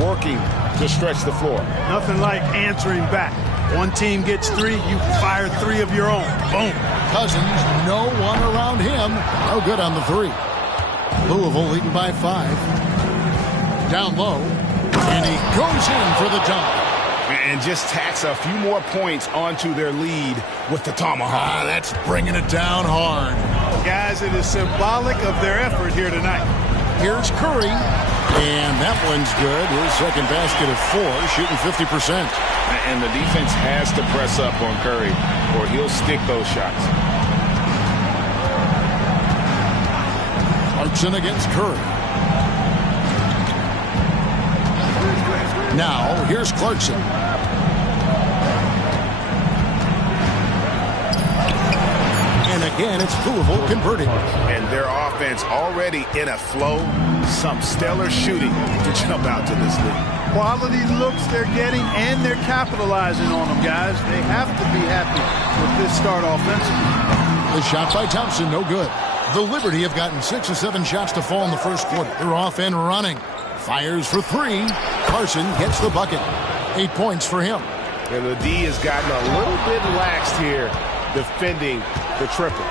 working to stretch the floor. Nothing like answering back. One team gets 3, you fire 3 of your own. Boom. Cousins, no one around him. No good on the 3. Louisville leading by 5. Down low. And he goes in for the dunk. And just tacks a few more points onto their lead with the tomahawk. That's bringing it down hard. Guys, it is symbolic of their effort here tonight. Here's Curry. And that one's good. His second basket of 4, shooting 50%. And the defense has to press up on Curry, or he'll stick those shots. Clarkson against Curry. Now, here's Clarkson. And again, it's Louisville converting. And their offense already in a flow. Some stellar shooting to jump out to this lead. Quality looks they're getting, and they're capitalizing on them, guys. They have to be happy with this start offensively. The shot by Thompson, no good. The Liberty have gotten 6 or 7 shots to fall in the first quarter. They're off and running. Fires for 3. Carson gets the bucket. 8 points for him. And the D has gotten a little bit laxed here defending the triple.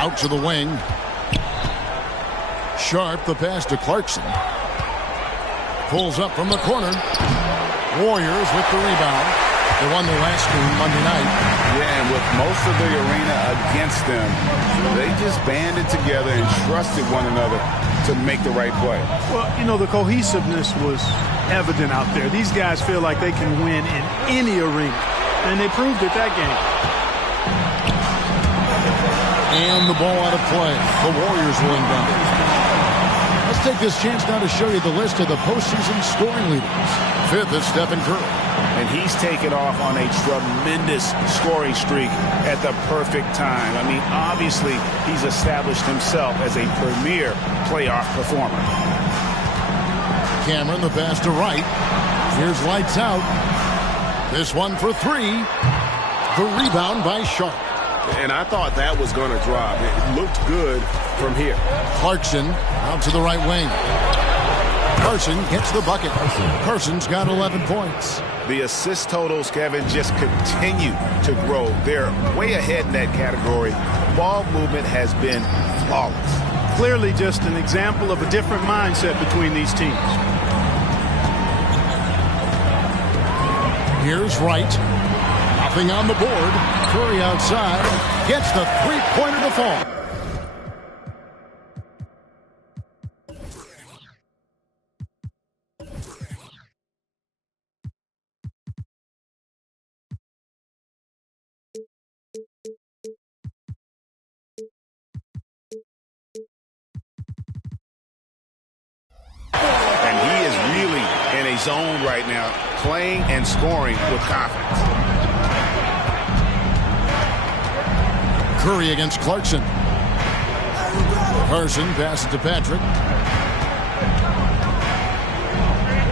Out to the wing. Sharp, the pass to Clarkson. Pulls up from the corner. Warriors with the rebound. They won their last game Monday night. Yeah, and with most of the arena against them, they just banded together and trusted one another to make the right play. Well, you know, the cohesiveness was evident out there. These guys feel like they can win in any arena, and they proved it that game. And the ball out of play. The Warriors will inbound. Let's take this chance now to show you the list of the postseason scoring leaders. 5th is Stephen Curry. And he's taken off on a tremendous scoring streak at the perfect time. I mean, obviously, he's established himself as a premier playoff performer. Cameron, the pass to Wright. Here's lights out. This one for 3. The rebound by Sharp. And I thought that was going to drop. It looked good from here. Clarkson out to the right wing. Carson gets the bucket. Carson's got 11 points. The assist totals, Kevin, just continue to grow. They're way ahead in that category. Ball movement has been flawless. Clearly just an example of a different mindset between these teams. Here's Wright. Nothing on the board. Curry outside. Gets the three-pointer to fall. And he is really in a zone right now, playing and scoring with confidence. Curry against Clarkson. Carson passes to Patrick.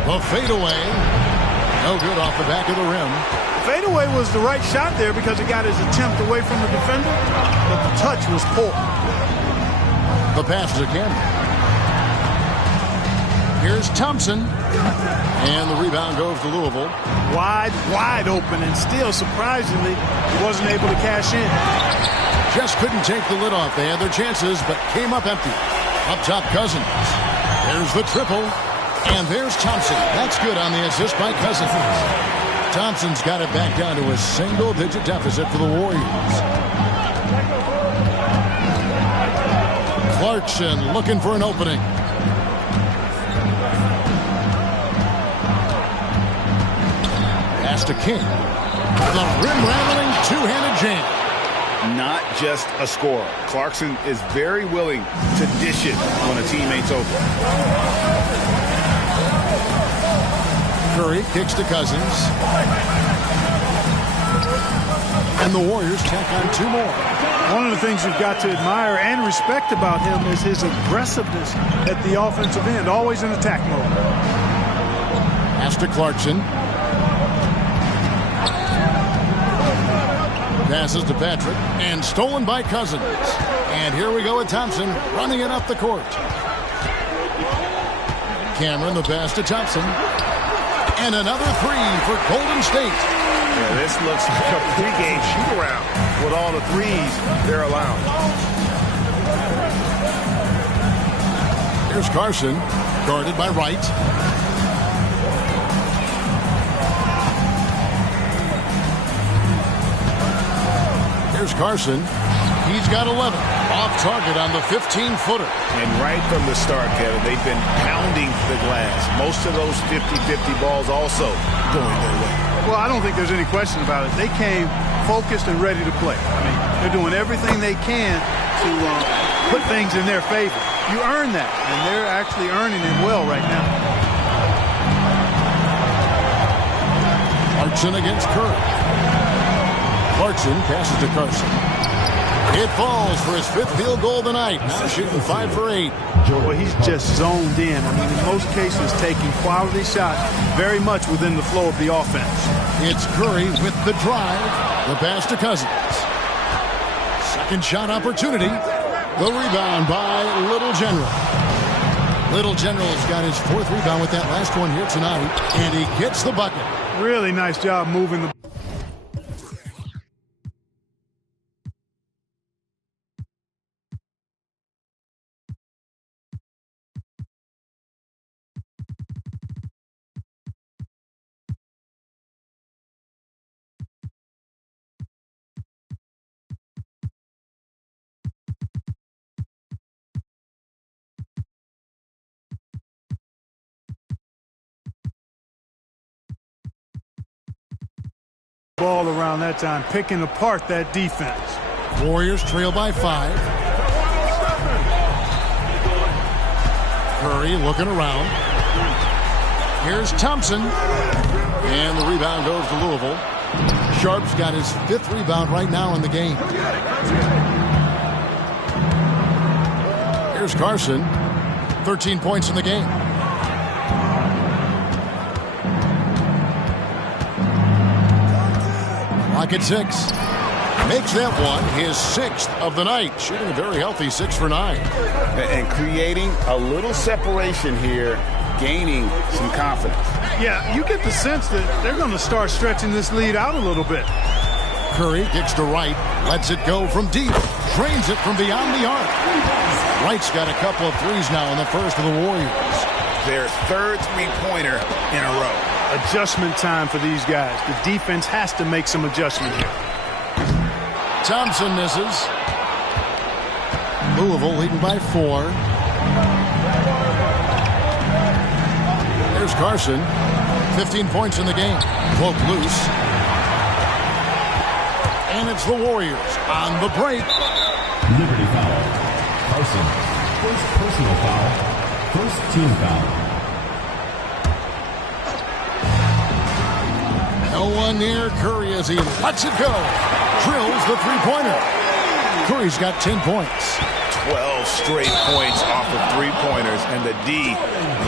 The fadeaway. No good off the back of the rim. Fadeaway was the right shot there because it got his attempt away from the defender, but the touch was poor. The pass to Cameron. Here's Thompson. And the rebound goes to Louisville. Wide open, and still, surprisingly, he wasn't able to cash in. Just couldn't take the lid off. They had their chances, but came up empty. Up top, Cousins. There's the triple. And there's Thompson. That's good on the assist by Cousins. Thompson's got it back down to a single-digit deficit for the Warriors. Clarkson looking for an opening. Pass to King. The rim-rattling two-handed jam. Not just a scorer. Clarkson is very willing to dish it when a teammate's open. Curry kicks to Cousins. And the Warriors tack on 2 more. One of the things you've got to admire and respect about him is his aggressiveness at the offensive end, always in attack mode. Pass to Clarkson. Passes to Patrick, and stolen by Cousins. And here we go with Thompson running it up the court. Cameron, the pass to Thompson. And another three for Golden State. Yeah, this looks like a pregame shoot-around with all the threes they're allowing. Here's Carson, guarded by Wright. Here's Carson. He's got 11. Off target on the 15-footer. And right from the start, Kevin, they've been pounding the glass. Most of those 50-50 balls also going their way. Well, I don't think there's any question about it. They came focused and ready to play. I mean, they're doing everything they can to put things in their favor. You earn that, and they're actually earning it well right now. Clarkson against Curry. Clarkson passes to Carson. It falls for his 5th field goal of the night. Now shooting 5 for 8. Well, he's just zoned in. I mean, in most cases, taking quality shots very much within the flow of the offense. It's Curry with the drive. The pass to Cousins. Second shot opportunity. The rebound by Little General. Little General's got his 4th rebound with that last one here tonight. And he gets the bucket. Really nice job moving the ball around that time, picking apart that defense. Warriors trail by 5. Curry looking around. Here's Thompson. And the rebound goes to Louisville. Sharp's got his 5th rebound right now in the game. Here's Carson. 13 points in the game. Clock at 6. Makes that one his 6th of the night. Shooting a very healthy 6 for 9. And creating a little separation here, gaining some confidence. Yeah, you get the sense that they're going to start stretching this lead out a little bit. Curry kicks to Wright. Lets it go from deep. Drains it from beyond the arc. Wright's got a couple of threes now in the first of the Warriors. Their 3rd three-pointer in a row. Adjustment time for these guys. The defense has to make some adjustment here. Thompson misses. Louisville leading by 4. There's Carson. 15 points in the game. Cloak loose. And it's the Warriors on the break. Liberty foul. Carson. First personal foul. First team foul. No one near Curry as he lets it go. Drills the three-pointer. Curry's got 10 points. 12 straight points off of three-pointers, and the D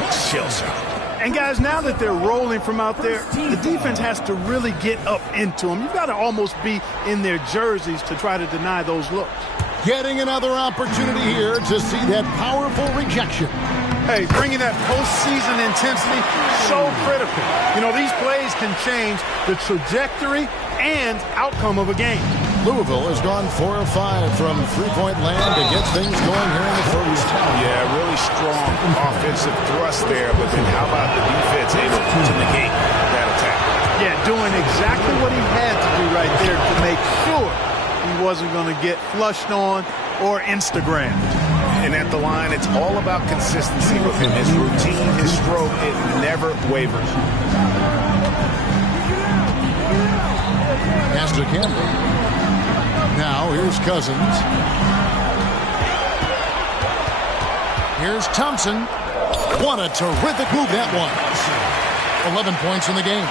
looks shell-shocked. And guys, now that they're rolling from out there, the defense has to really get up into them. You've got to almost be in their jerseys to try to deny those looks. Getting another opportunity here to see that powerful rejection. Hey, bringing that postseason intensity, so critical. You know, these plays can change the trajectory and outcome of a game. Louisville has gone 4 of 5 from three-point land to get things going here in the first. Yeah, really strong offensive thrust there, but then how about the defense able to negate that attack? Yeah, doing exactly what he had to do right there to make sure he wasn't going to get flushed on or Instagrammed. And at the line, it's all about consistency with him. His routine, his stroke, it never wavers. Pass to Campbell. Now here's Cousins. Here's Thompson. What a terrific move that was. 11 points in the game.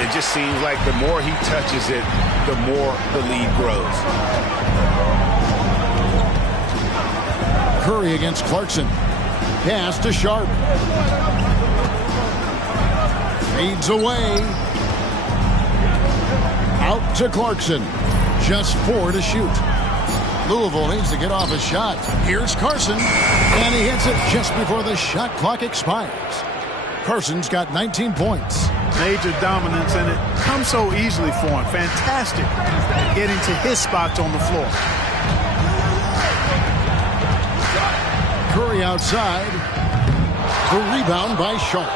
It just seems like the more he touches it, the more the lead grows. Curry against Clarkson. Pass to Sharp. Fades away. Out to Clarkson. Just 4 to shoot. Louisville needs to get off a shot. Here's Carson. And he hits it just before the shot clock expires. Carson's got 19 points. Major dominance, and it comes so easily for him. Fantastic at getting to his spots on the floor. Curry outside. The rebound by Sharp.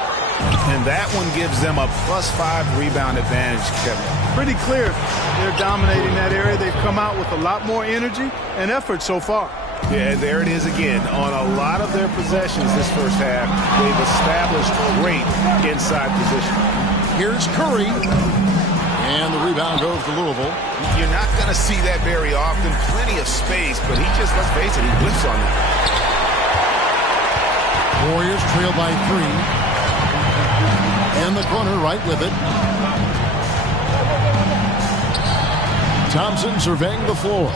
And that one gives them a +5 rebound advantage, Kevin. Pretty clear they're dominating that area. They've come out with a lot more energy and effort so far. Yeah, there it is again. On a lot of their possessions this first half, they've established great inside position. Here's Curry. And the rebound goes to Louisville. You're not going to see that very often. Plenty of space, but he just, let's face it, he whips on it. Warriors trail by 3. In the corner, right with it. Thompson surveying the floor.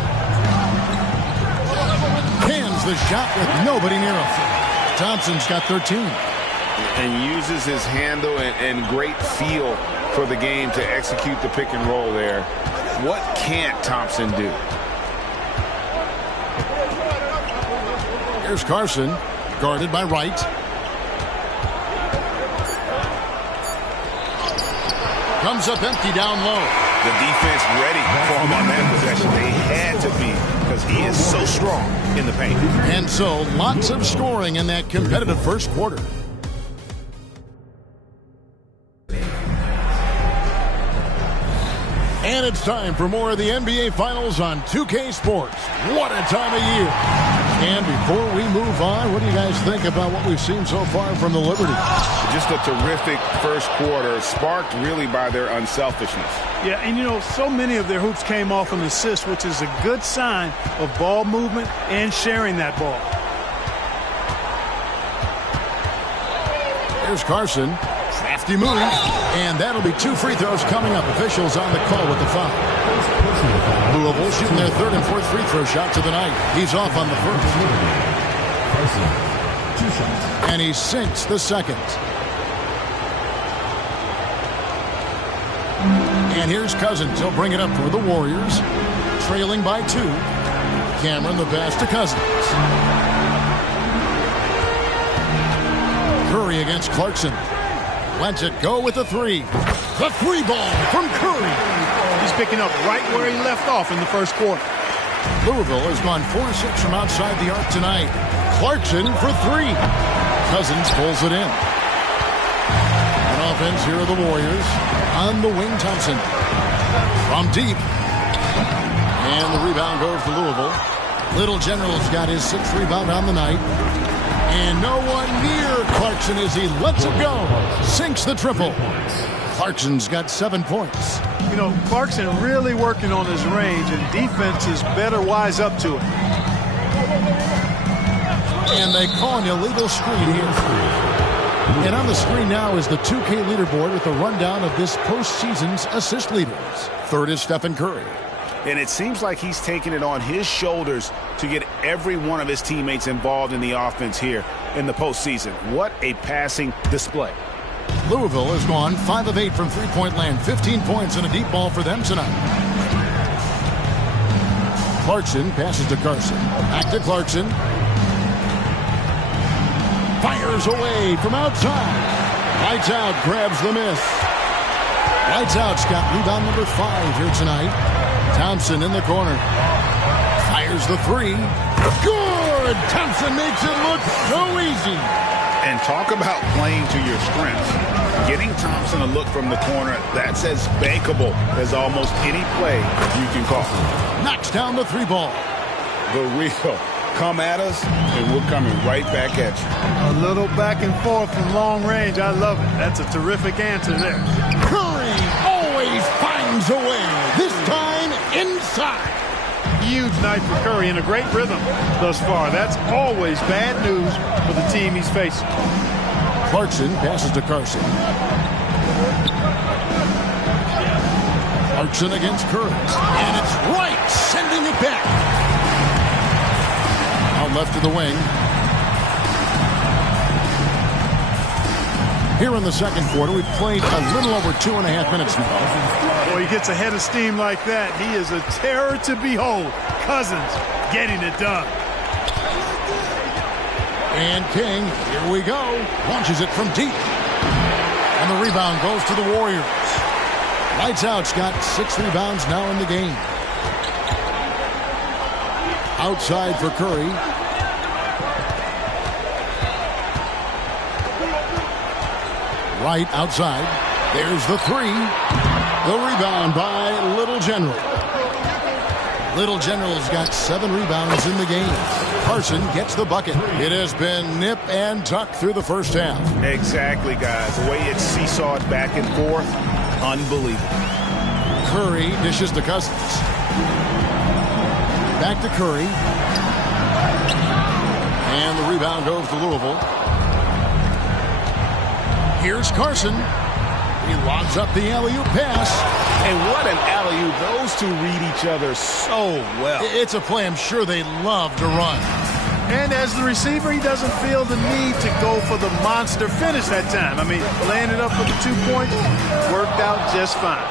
Cans the shot with nobody near him. Thompson's got 13. And uses his handle and great feel for the game to execute the pick and roll there. What can't Thompson do? Here's Carson, guarded by Wright. Comes up empty down low. The defense ready for him on that possession. They had to be, because he is so strong in the paint. And so lots of scoring in that competitive first quarter. And it's time for more of the NBA Finals on 2K Sports. What a time of year. And before we move on, what do you guys think about what we've seen so far from the Liberty? Just a terrific first quarter, sparked really by their unselfishness. Yeah, and you know, so many of their hoops came off an assist, which is a good sign of ball movement and sharing that ball. Here's Carson. Crafty move. And that'll be 2 free throws coming up. Officials on the call with the foul. Louisville shooting their 3rd and 4th free throw shots of the night. He's off on the first. And he sinks the second. And here's Cousins. He'll bring it up for the Warriors. Trailing by 2. Cameron the pass to Cousins. Curry against Clarkson. Lets it go with the 3. The 3 ball from Curry. He's picking up right where he left off in the first quarter. Louisville has gone 4-6 from outside the arc tonight. Clarkson for 3. Cousins pulls it in. An offense here are the Warriors. On the wing, Thompson. From deep. And the rebound goes to Louisville. Little General's got his 6th rebound on the night. And no one near Clarkson as he lets it go. Sinks the triple. Clarkson's got 7 points. You know, Clarkson really working on his range, and defenses better wise up to it. And they call an illegal screen here. And on the screen now is the 2K leaderboard with a rundown of this postseason's assist leaders. 3rd is Stephen Curry. And it seems like he's taking it on his shoulders to get every one of his teammates involved in the offense here in the postseason. What a passing display. Louisville has gone 5 of 8 from three-point land. 15 points and a deep ball for them tonight. Clarkson passes to Carson. Back to Clarkson. Fires away from outside. Lights out, grabs the miss. Lights out's got rebound number 5 here tonight. Thompson in the corner. Fires the 3. Good! Thompson makes it look so easy. And talk about playing to your strengths. Getting Thompson a look from the corner, that's as bankable as almost any play you can call. Knocks down the 3 ball. The real. Come at us, and we're coming right back at you. A little back and forth from long range. I love it. That's a terrific answer there. Curry always finds a way. This time inside. Huge night for Curry and a great rhythm thus far. That's always bad news for the team he's facing. Clarkson passes to Carson. Clarkson against Curry. And it's right, sending it back. Out left to the wing. Here in the second quarter, we've played a little over 2.5 minutes now. Boy, he gets ahead of steam like that. He is a terror to behold. Cousins getting it done. And King, here we go. Launches it from deep. And the rebound goes to the Warriors. Lights Out's got 6 rebounds now in the game. Outside for Curry. Right outside. There's the 3. The rebound by Little General. Little General's got 7 rebounds in the game. Carson gets the bucket. It has been nip and tuck through the first half. Exactly, guys. The way it's seesawed back and forth, unbelievable. Curry dishes to Cousins. Back to Curry. And the rebound goes to Louisville. Here's Carson. He lobs up the alley-oop pass. And what an alley-oop. Those two read each other so well. It's a play I'm sure they love to run. And as the receiver, he doesn't feel the need to go for the monster finish that time. I mean, laying it up for the 2 points worked out just fine.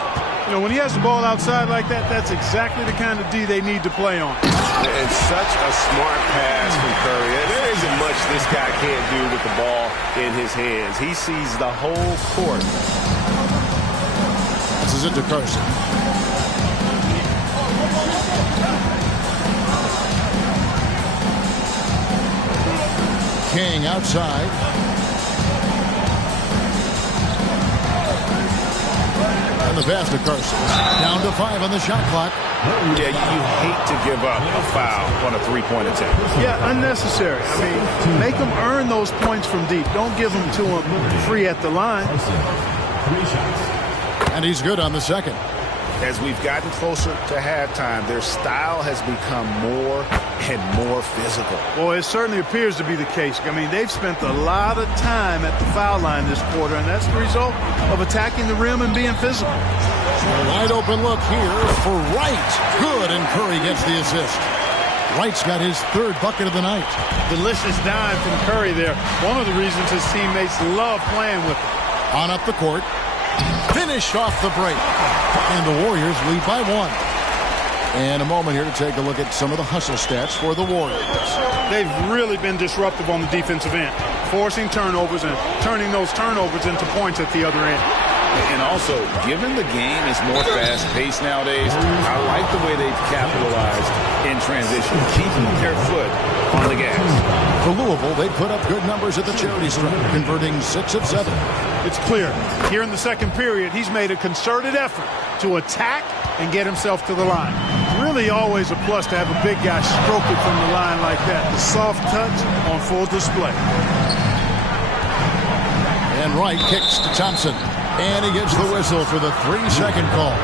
You know, when he has the ball outside like that, that's exactly the kind of D they need to play on. And such a smart pass from Curry. There isn't much this guy can't do with the ball in his hands. He sees the whole court. This is it to Carson. King outside. And the pass to Carson. Down to 5 on the shot clock. Yeah, you hate to give up a foul on a three-point attempt. Yeah, unnecessary. I mean, make them earn those points from deep. Don't give them to them free at the line. 3 shots. And he's good on the second. As we've gotten closer to halftime, their style has become more and more physical. Well, it certainly appears to be the case. I mean, they've spent a lot of time at the foul line this quarter, and that's the result of attacking the rim and being physical. Wide open look here for Wright. Good, and Curry gets the assist. Wright's got his 3rd bucket of the night. Delicious dime from Curry there. One of the reasons his teammates love playing with him. On up the court. Finished off the break. And the Warriors lead by 1. And a moment here to take a look at some of the hustle stats for the Warriors. They've really been disruptive on the defensive end, forcing turnovers and turning those turnovers into points at the other end. And also, given the game is more fast-paced nowadays, I like the way they've capitalized in transition, keeping their foot on the gas. For Louisville, they put up good numbers at the charity stripe, converting 6 of 7. It's clear. Here in the second period, he's made a concerted effort to attack and get himself to the line. Really always a plus to have a big guy stroke it from the line like that. The soft touch on full display. And Wright kicks to Thompson. And he gives the whistle for the 3-second call.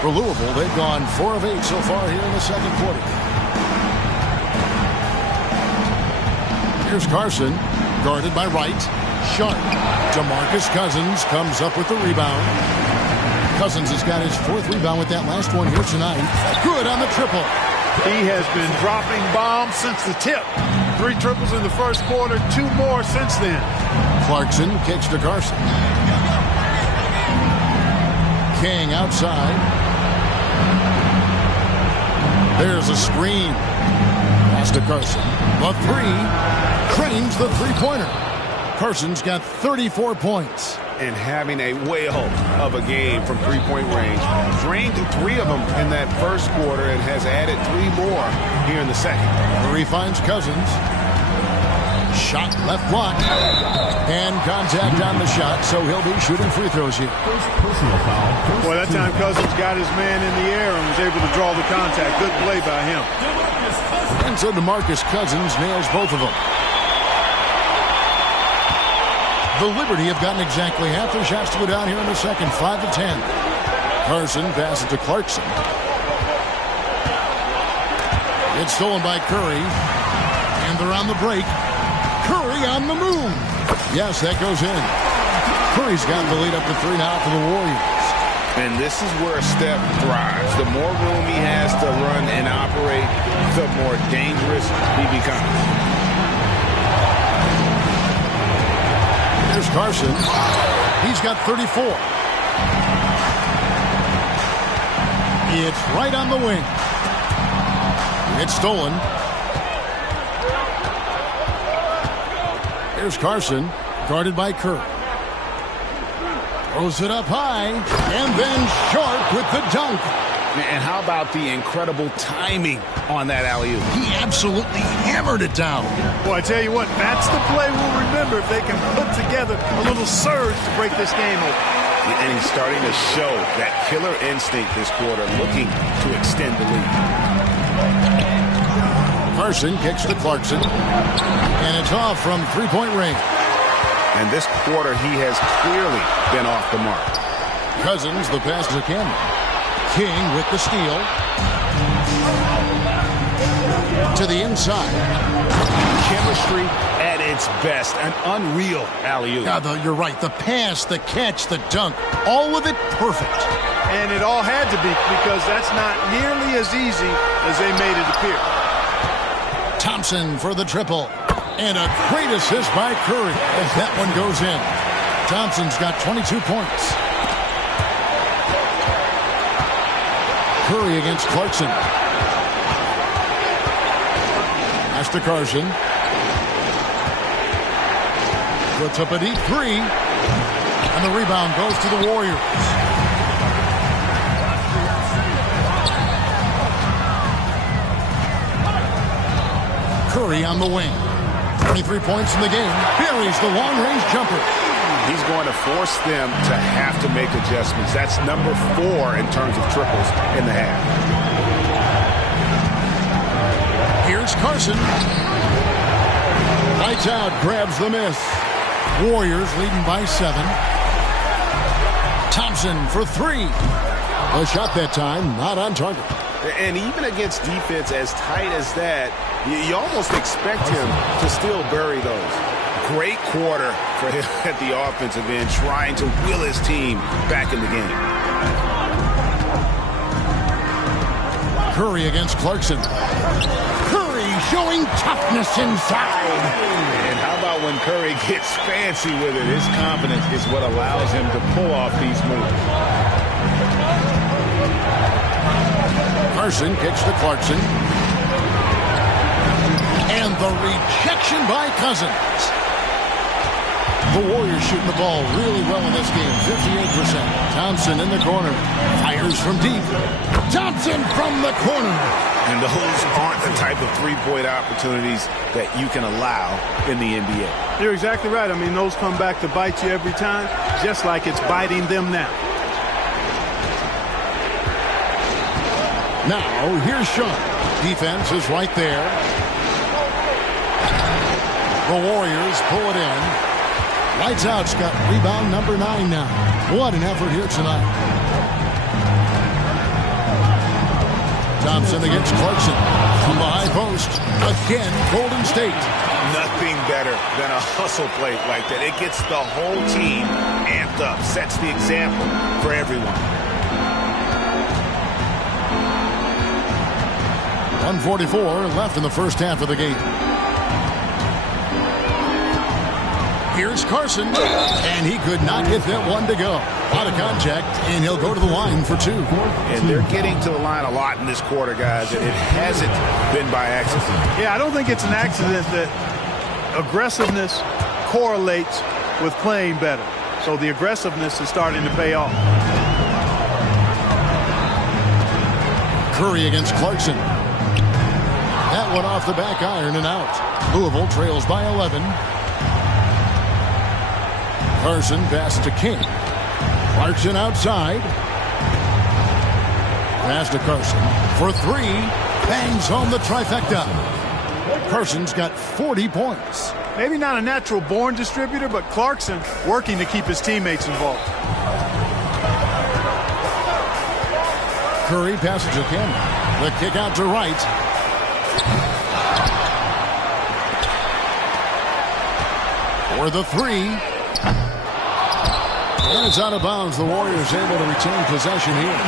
For Louisville, they've gone 4 of 8 so far here in the second quarter. Here's Carson, guarded by Wright. Sharp. DeMarcus Cousins comes up with the rebound. Cousins has got his 4th rebound with that last one here tonight. Good on the triple. He has been dropping bombs since the tip. 3 triples in the first quarter, 2 more since then. Clarkson kicks to Carson. King outside. There's a screen. Pass to Carson. The 3. Cranes the 3-pointer. Carson's got 34 points. And having a whale of a game from 3-point range. Drained 3 of them in that first quarter and has added 3 more here in the second. Murray finds Cousins. Shot left block. And contact on the shot, so he'll be shooting free throws here. First personal foul. Boy, that time Cousins got his man in the air and was able to draw the contact. Good play by him. And so DeMarcus Cousins nails both of them. The Liberty have gotten exactly half their shots to go down here in the second, 5 of 10. Carson passes to Clarkson. It's stolen by Curry. And they're on the break. Curry on the move. Yes, that goes in. Curry's got the lead up to 3 now for the Warriors. And this is where Steph thrives. The more room he has to run and operate, the more dangerous he becomes. Here's Carson. He's got 34. It's right on the wing. It's stolen. Here's Carson, guarded by Curry. Throws it up high, and then short with the dunk. And how about the incredible timing on that alley-oop? He absolutely hammered it down. Boy, I tell you what, that's the play we'll remember if they can put together a little surge to break this game open. And he's starting to show that killer instinct this quarter, looking to extend the lead. Carson kicks to Clarkson, and it's off from three-point range. And this quarter, he has clearly been off the mark. Cousins, the pass to Cameron. King with the steal. To the inside. Chemistry at its best. An unreal alley-oop. Yeah, you're right. The pass, the catch, the dunk, all of it perfect. And it all had to be, because that's not nearly as easy as they made it appear. Thompson for the triple. And a great assist by Curry as that one goes in. Thompson's got 22 points. Curry against Clarkson. Pass to Carson. Puts up a deep three. And the rebound goes to the Warriors. Curry on the wing. 23 points in the game. Buries the long-range jumper. He's going to force them to have to make adjustments. That's number 4 in terms of triples in the half. Here's Carson. Lights out, grabs the miss. Warriors leading by 7. Thompson for 3. A shot that time, not on target. And even against defense as tight as that, you almost expect him to still bury those. Great quarter for him at the offensive end, trying to will his team back in the game. Curry against Clarkson. Curry showing toughness inside. And how about when Curry gets fancy with it? His confidence is what allows him to pull off these moves. Carson kicks to Clarkson. And the rejection by Cousins. The Warriors shooting the ball really well in this game, 58%. Thompson in the corner. Fires from deep. Thompson from the corner. And those aren't the type of three-point opportunities that you can allow in the NBA. You're exactly right. I mean, those come back to bite you every time, just like it's biting them now. Now, here's Sean. Defense is right there. The Warriors pull it in. Lights out's got rebound number 9 now. What an effort here tonight. Thompson against Clarkson. From the high post. Again, Golden State. Nothing better than a hustle play like that. It gets the whole team amped up. Sets the example for everyone. 1:44 left in the first half of the game. Here's Carson, and he could not get that one to go. Out of contact, and he'll go to the line for 2. And they're getting to the line a lot in this quarter, guys. It hasn't been by accident. Yeah, I don't think it's an accident that aggressiveness correlates with playing better. So the aggressiveness is starting to pay off. Curry against Clarkson. That one off the back iron and out. Louisville trails by 11. Carson pass to King. Clarkson outside. Pass to Carson for 3. Bangs home the trifecta. Carson's got 40 points. Maybe not a natural born distributor, but Clarkson working to keep his teammates involved. Curry passes to Cameron. The kick out to Wright. For the 3. And it's out of bounds. The Warriors able to retain possession here.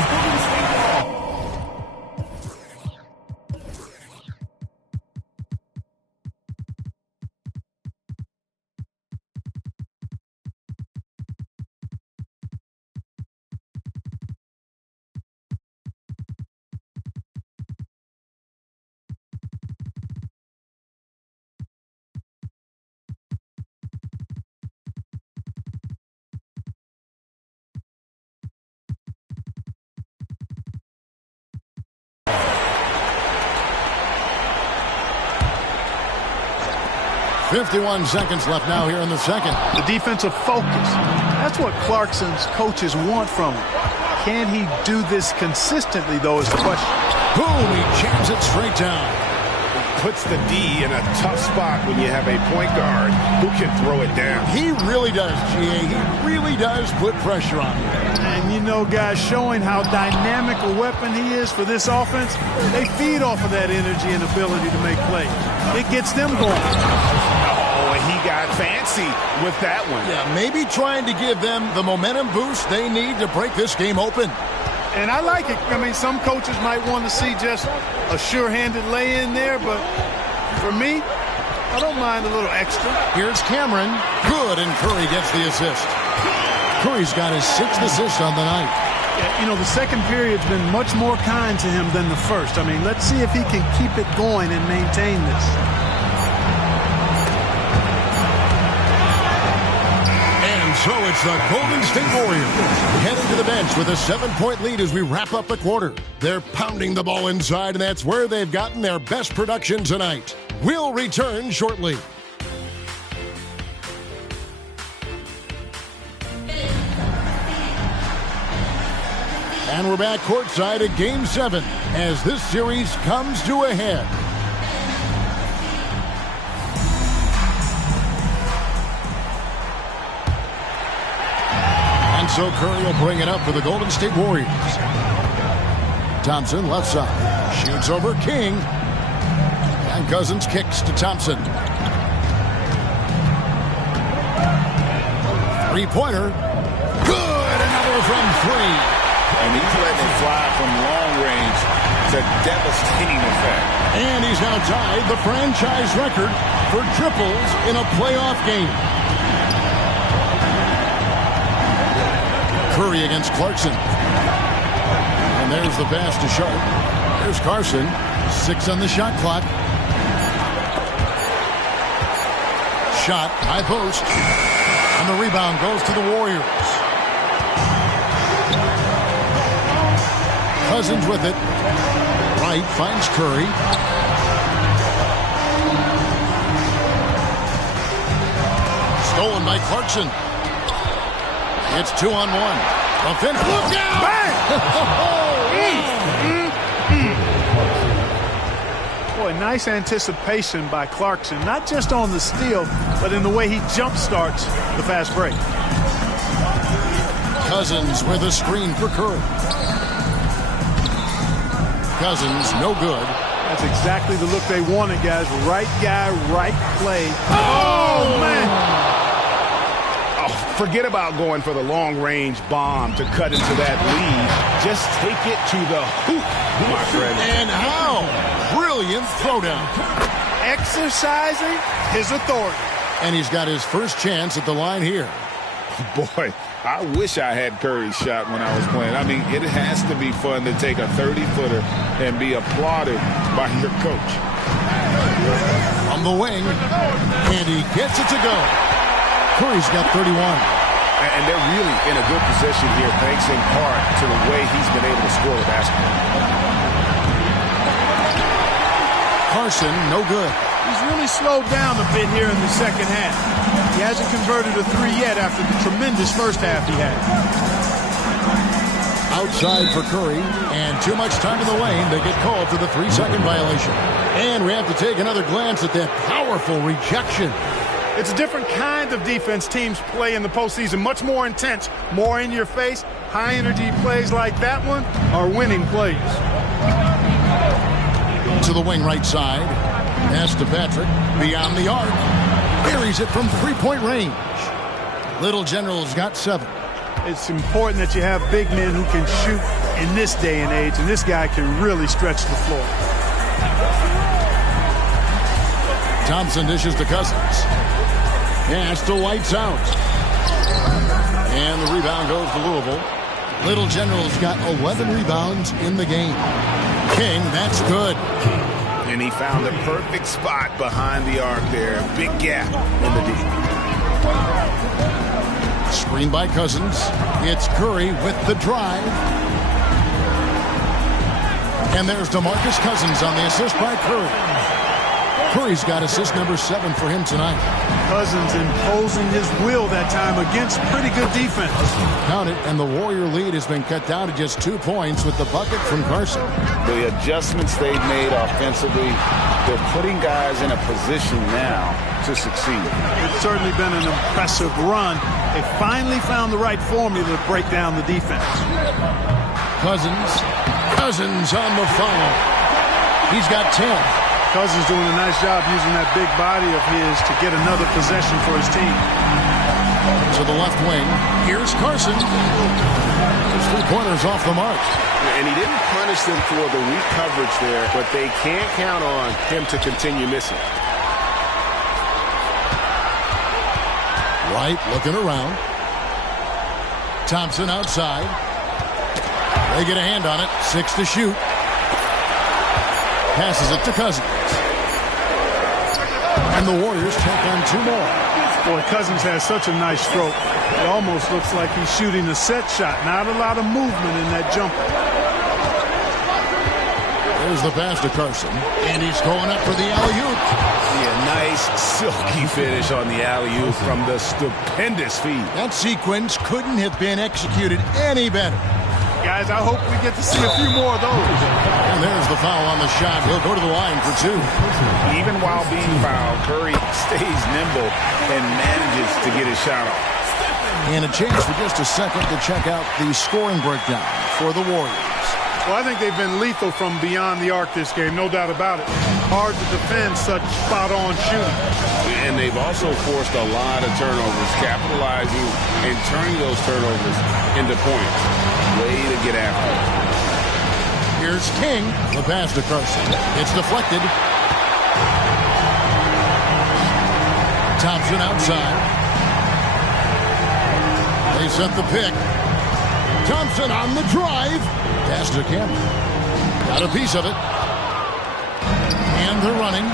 51 seconds left now here in the second. The defensive focus. That's what Clarkson's coaches want from him. Can he do this consistently, though, is the question. Boom, he jams it straight down. Puts the D in a tough spot when you have a point guard who can throw it down. He really does, G.A. He really does put pressure on him. And, you know, guys, showing how dynamic a weapon he is for this offense, they feed off of that energy and ability to make plays. It gets them going. Oh, and he got fancy with that one. Yeah, maybe trying to give them the momentum boost they need to break this game open. And I like it. I mean, some coaches might want to see just a sure-handed lay-in there, but for me, I don't mind a little extra. Here's Cameron. Good, and Curry gets the assist. Curry's got his 6th assist on the night. Yeah, you know, the second period's been much more kind to him than the first. I mean, let's see if he can keep it going and maintain this. So it's the Golden State Warriors heading to the bench with a 7-point lead as we wrap up the quarter. They're pounding the ball inside, and that's where they've gotten their best production tonight. We'll return shortly. And we're back courtside at Game 7 as this series comes to a head. So Curry will bring it up for the Golden State Warriors. Thompson left side. Shoots over King. And Cousins kicks to Thompson. Three-pointer. Good! Another from 3. And he's letting it fly from long range to devastating effect. And he's now tied the franchise record for triples in a playoff game. Curry against Clarkson. And there's the pass to Sharp. There's Carson. 6 on the shot clock. Shot, high post. And the rebound goes to the Warriors. Cousins with it. Wright finds Curry. Stolen by Clarkson. It's 2-on-1. A finish. Look out! Bang! Boy, nice anticipation by Clarkson, not just on the steal, but in the way he jump starts the fast break. Cousins with a screen for Curry. Cousins, no good. That's exactly the look they wanted, guys. Right guy, right play. Oh, man! Forget about going for the long-range bomb to cut into that lead. Just take it to the hoop, my friend. And how? Brilliant throwdown. Exercising his authority. And he's got his first chance at the line here. Boy, I wish I had Curry's shot when I was playing. I mean, it has to be fun to take a 30-footer and be applauded by your coach. On the wing, and he gets it to go. Curry's got 31. And they're really in a good position here, thanks in part to the way he's been able to score the basketball. Carson, no good. He's really slowed down a bit here in the second half. He hasn't converted a 3 yet after the tremendous first half he had. Outside for Curry, and too much time in the lane. They get called for the 3-second violation. And we have to take another glance at that powerful rejection. It's a different kind of defense teams play in the postseason. Much more intense, more in your face. High energy plays like that one are winning plays. To the wing right side. Pass to Patrick. Beyond the arc. Buries it from 3-point range. Little General's got 7. It's important that you have big men who can shoot in this day and age, and this guy can really stretch the floor. Thompson dishes to Cousins. Pass to Lights Out. And the rebound goes to Louisville. Little General's got 11 rebounds in the game. King, that's good. And he found the perfect spot behind the arc there. Big gap in the D. Screen by Cousins. It's Curry with the drive. And there's DeMarcus Cousins on the assist by Curry. Curry's got assist number 7 for him tonight. Cousins imposing his will that time against pretty good defense. Count it, and the Warrior lead has been cut down to just 2 points with the bucket from Carson. The adjustments they've made offensively, they're putting guys in a position now to succeed. It's certainly been an impressive run. They finally found the right formula to break down the defense. Cousins on the foul. He's got 10. Cousins doing a nice job using that big body of his to get another possession for his team. To the left wing. Here's Carson. His 3-pointers off the mark. And he didn't punish them for the weak coverage there, but they can't count on him to continue missing. Wright looking around. Thompson outside. They get a hand on it. 6 to shoot. Passes it to Cousins. And the Warriors take on 2 more. Boy, Cousins has such a nice stroke. It almost looks like he's shooting a set shot. Not a lot of movement in that jumper. There's the pass to Carson. And he's going up for the alley-oop. Yeah, nice silky finish on the alley-oop from the stupendous feed. That sequence couldn't have been executed any better. Guys, I hope we get to see a few more of those. And there's the foul on the shot. He'll go to the line for 2. Even while being fouled, Curry stays nimble and manages to get his shot off. And a chance for just a second to check out the scoring breakdown for the Warriors. Well, I think they've been lethal from beyond the arc this game, no doubt about it. Hard to defend such spot-on shooting. And they've also forced a lot of turnovers, capitalizing and turning those turnovers into points. Way to get after it. Here's King. The pass to Carson. It's deflected. Thompson outside. They set the pick. Thompson on the drive. Pass to Campbell. Got a piece of it. And they're running.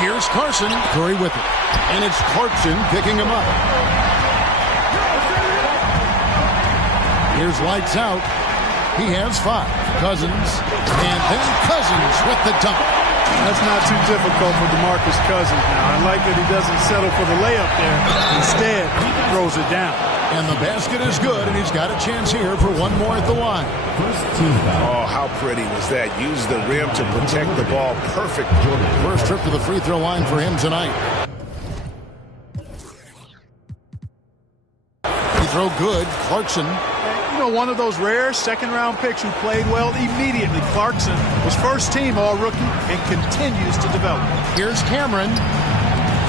Here's Carson. Curry with it. And it's Clarkson picking him up. Here's lights out. He has 5. Cousins. And then Cousins with the dunk. That's not too difficult for DeMarcus Cousins now. I like that he doesn't settle for the layup there. Instead, he throws it down. And the basket is good, and he's got a chance here for 1 more at the line. First team foul. Oh, how pretty was that? Use the rim to protect the ball perfectly. First trip to the free throw line for him tonight. Free throw good. Clarkson. You know, one of those rare second-round picks who played well immediately. Clarkson was first team all-rookie and continues to develop. Here's Cameron.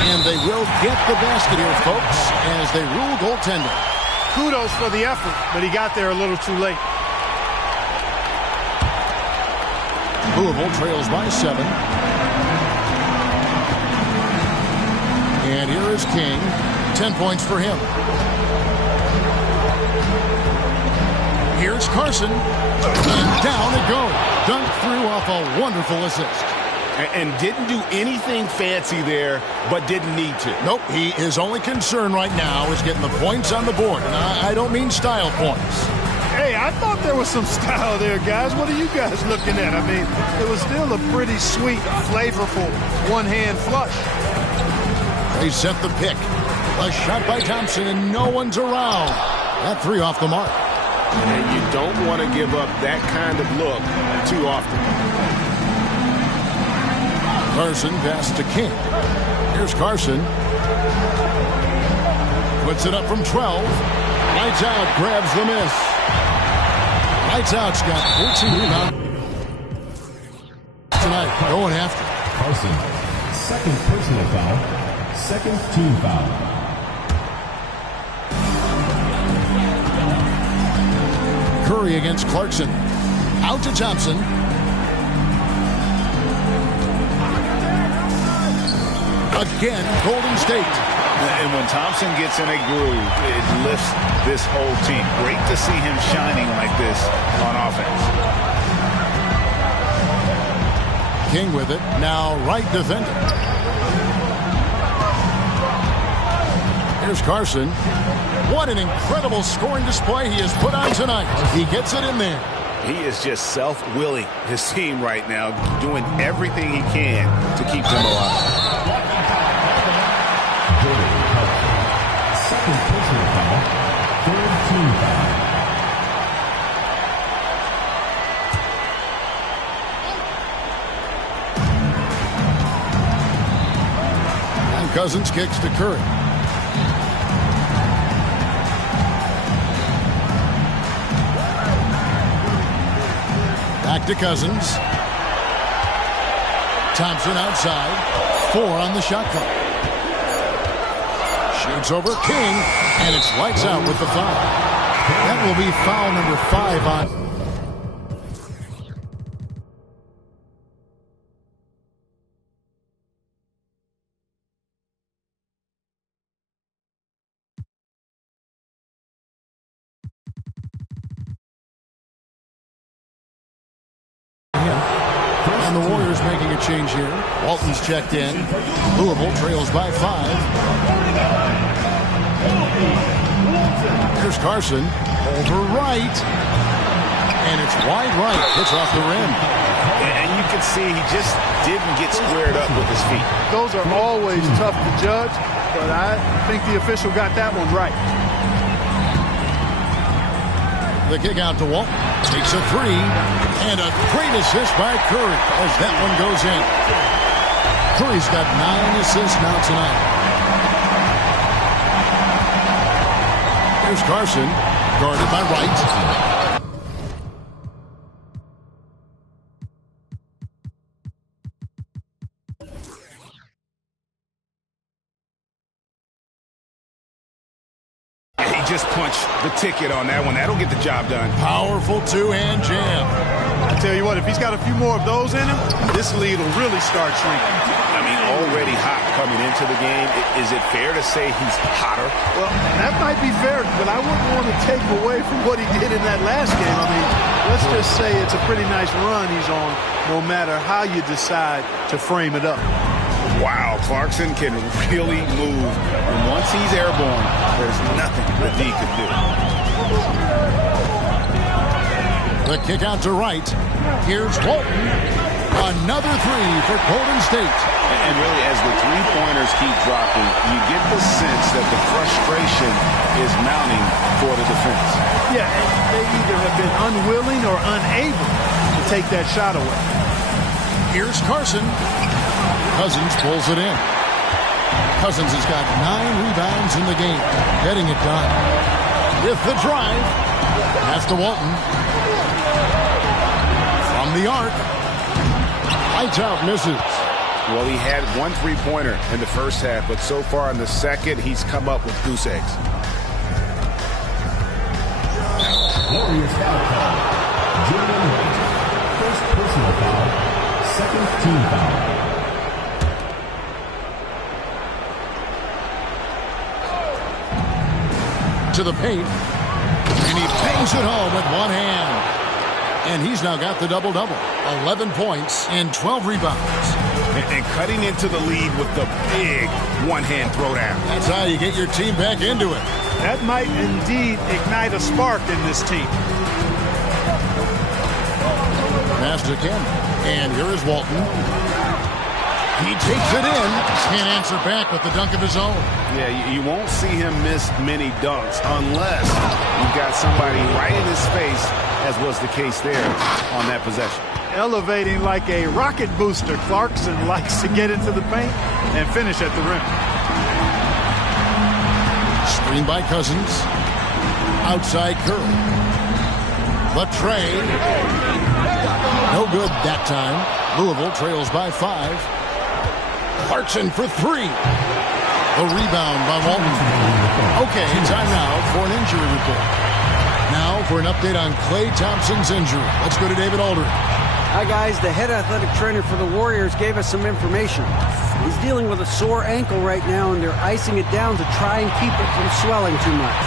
And they will get the basket here, folks, as they rule goaltending. Kudos for the effort, but he got there a little too late. Louisville trails by 7. And here is King. 10 points for him. Here's Carson. And down it goes. Dunked through off a wonderful assist. And didn't do anything fancy there, but didn't need to. Nope, his only concern right now is getting the points on the board. And I don't mean style points. Hey, I thought there was some style there, guys. What are you guys looking at? I mean, it was still a pretty sweet, flavorful one-hand flush. They set the pick. A shot by Thompson, and no one's around. That 3 off the mark. And you don't want to give up that kind of look too often. Carson pass to King. Here's Carson. Puts it up from 12. Lights out, grabs the miss. Lights out's got 14 rebounds tonight, going after. Carson, second personal foul, second team foul. Curry against Clarkson. Out to Thompson. Again, Golden State. And when Thompson gets in a groove, it lifts this whole team. Great to see him shining like this on offense. King with it. Now right defender. Here's Carson. What an incredible scoring display he has put on tonight. He gets it in there. He is just self-willing his team right now, doing everything he can to keep them alive. Second personal foul, third team foul. And Cousins kicks to Curry. Back to Cousins. Thompson outside. 4 on the shot clock. Shoots over King, and it's lights out with the foul. That will be foul number 5 on. And the Warriors making a change here. Walton's checked in. Louisville trails by 5. Here's Carson. Over right. And it's wide right. Hits off the rim. And you can see he just didn't get squared up with his feet. Those are always tough to judge, but I think the official got that one right. The kick out to Walton. Takes a 3. And a great assist by Curry as that one goes in. Curry's got 9 assists now tonight. Here's Carson. Guarded by Wright. Just punch the ticket on that one. That'll get the job done. Powerful two-hand jam. I tell you what, if he's got a few more of those in him, this lead will really start shrinking. I mean, already hot coming into the game. Is it fair to say he's hotter? Well, that might be fair, but I wouldn't want to take away from what he did in that last game. I mean, let's just say it's a pretty nice run he's on, no matter how you decide to frame it up. Wow, Clarkson can really move. And once he's airborne, there's nothing that D could do. The kick out to Wright. Here's Walton. Another 3 for Golden State. And really, as the three-pointers keep dropping, you get the sense that the frustration is mounting for the defense. Yeah, they either have been unwilling or unable to take that shot away. Here's Carson. Cousins pulls it in. Cousins has got 9 rebounds in the game, getting it done. With the drive, pass to Walton. From the arc, lights out, misses. Well, he had 1 3-pointer in the first half, but so far in the second, he's come up with goose eggs. Warriors foul call. Jordan Wright. First personal foul. Second team foul. To the paint, and he bangs it home with one hand. And he's now got the double-double. 11 points and 12 rebounds. And cutting into the lead with the big one-hand throwdown. That's how you get your team back into it. That might indeed ignite a spark in this team. Pass to Ken. And here is Walton. He takes it in. Can't answer back with the dunk of his own. Yeah, you won't see him miss many dunks unless you've got somebody right in his face, as was the case there on that possession. Elevating like a rocket booster, Clarkson likes to get into the paint and finish at the rim. Screen by Cousins. Outside Curry. The tray. No good that time. Louisville trails by 5. Clarkson for 3. The rebound by Walton. Okay, time now for an injury report. Now for an update on Klay Thompson's injury. Let's go to David Aldridge. Hi, guys. The head athletic trainer for the Warriors gave us some information. He's dealing with a sore ankle right now, and they're icing it down to try and keep it from swelling too much.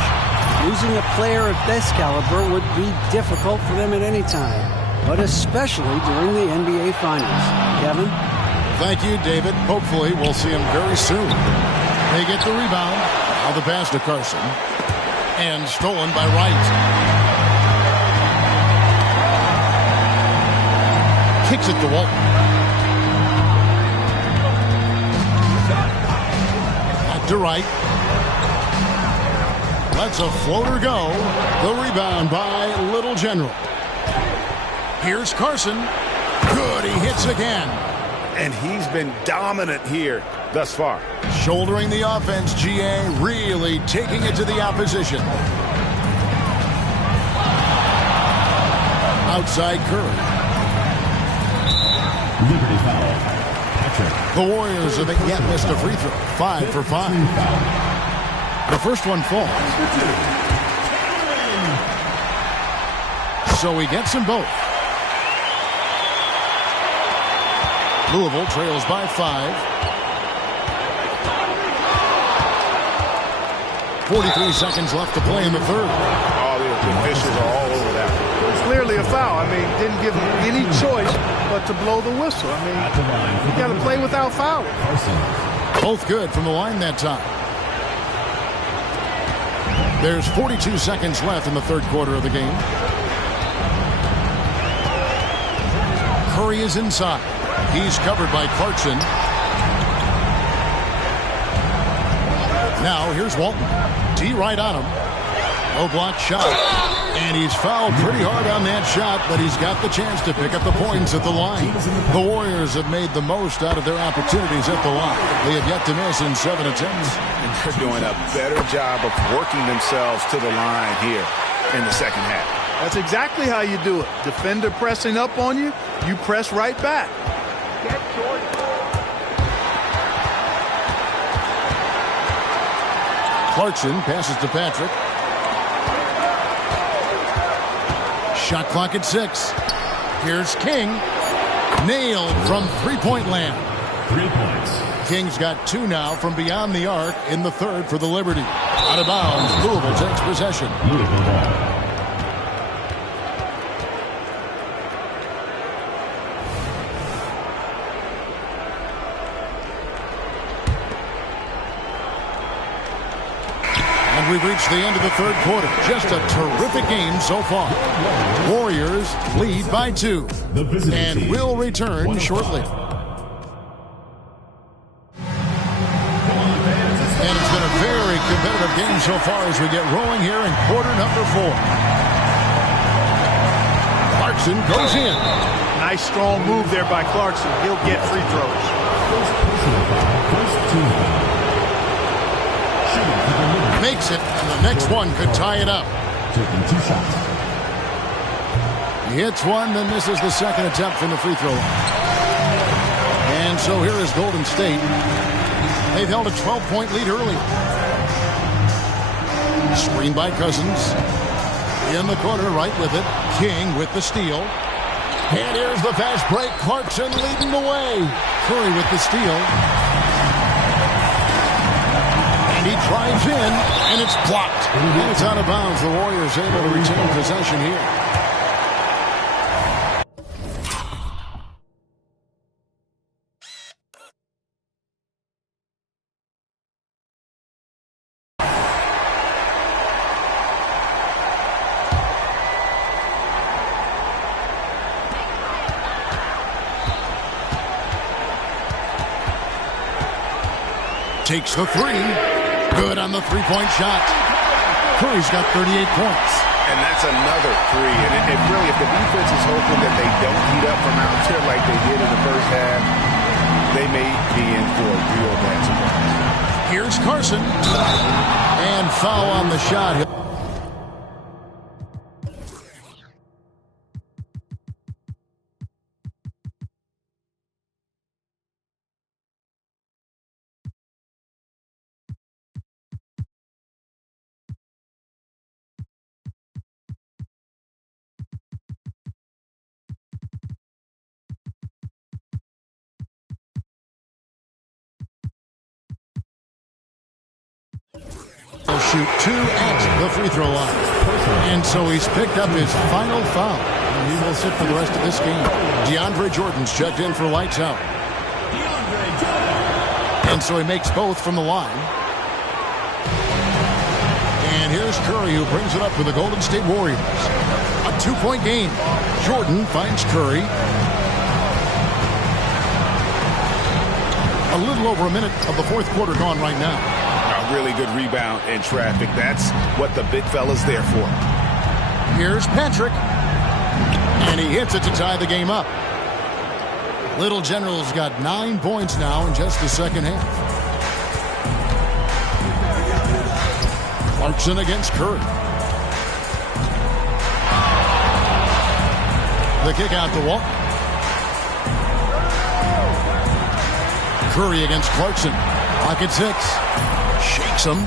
Losing a player of this caliber would be difficult for them at any time, but especially during the NBA Finals. Kevin? Thank you, David. Hopefully, we'll see him very soon. They get the rebound. Now the pass to Carson. And stolen by Wright. Kicks it to Walton. Back to right. Lets a floater go. The rebound by Little General. Here's Carson. Good, he hits again. And he's been dominant here thus far. Shouldering the offense, GA, really taking it to the opposition. Outside Curry. Liberty foul. Patrick. The Warriors have yet missed a free throw. 5 for 5. The first one falls. So he gets them both. Louisville trails by 5. 43 seconds left to play in the third. Oh, the officials are all over that. It's clearly a foul. I mean, didn't give him any choice but to blow the whistle. I mean, you got to play without fouling. Both good from the line that time. There's 42 seconds left in the third quarter of the game. Curry is inside. He's covered by Clarkson. Now here's Walton. D right on him. Low block shot. And he's fouled pretty hard on that shot, but he's got the chance to pick up the points at the line. The Warriors have made the most out of their opportunities at the line. They have yet to miss in 7 attempts. And they're doing a better job of working themselves to the line here in the second half. That's exactly how you do it. Defender pressing up on you, you press right back. Clarkson passes to Patrick. Shot clock at 6. Here's King. Nailed from three-point land. 3 points. King's got 2 now from beyond the arc in the third for the Liberty. Out of bounds, Louisville takes possession. Louisville ball. We've reached the end of the third quarter. Just a terrific game so far. Warriors lead by 2 and will return shortly. And it's been a very competitive game so far as we get rolling here in quarter number 4. Clarkson goes in. Nice strong move there by Clarkson. He'll get free throws. First team foul. Makes it, and the next one could tie it up. Taking 2 shots. He hits one, then misses the second attempt from the free throw line. And so here is Golden State. They've held a 12-point lead earlier. Screen by Cousins. In the corner, right with it. King with the steal. And here's the fast break. Clarkson leading the way. Curry with the steal. He drives in, and it's blocked. And it's out of bounds. The Warriors able to retain possession here. Takes the 3. Good on the three-point shot. Curry's got 38 points. And that's another 3. And it really, if the defense is hoping that they don't heat up from out here like they did in the first half, they may be in for a real bad surprise. Here's Carson. And foul on the shot. He'll shoot 2 at the free throw line. And so he's picked up his final foul. And he will sit for the rest of this game. DeAndre Jordan's checked in for lights out. And so he makes both from the line. And here's Curry, who brings it up for the Golden State Warriors. A 2-point game. Jordan finds Curry. A little over a minute of the fourth quarter gone right now. A really good rebound in traffic. That's what the big fella's there for. Here's Patrick. And he hits it to tie the game up. Little General's got 9 points now in just the second half. Clarkson against Curry. The kick out to Walton. Curry against Clarkson. Pocket 6. Shakes him.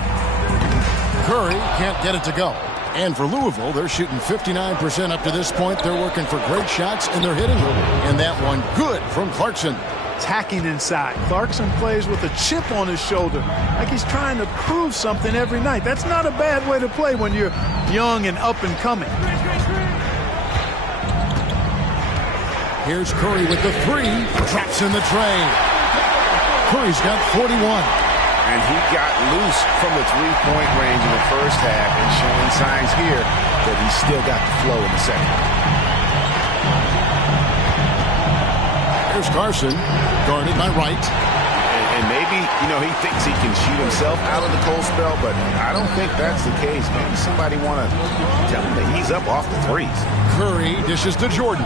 Curry can't get it to go. And for Louisville, they're shooting 59% up to this point. They're working for great shots, and they're hitting them. And that one good from Clarkson. Attacking inside. Clarkson plays with a chip on his shoulder, like he's trying to prove something every night. That's not a bad way to play when you're young and up and coming. Here's Curry with the 3. Traps in the tray. Curry's got 41. And he got loose from the three-point range in the first half and showing signs here that he's still got the flow in the second. Here's Carson, guarded by Wright. And maybe, he thinks he can shoot himself out of the cold spell, but I don't think that's the case. Maybe somebody want to tell him that he's up off the threes. Curry dishes to Jordan.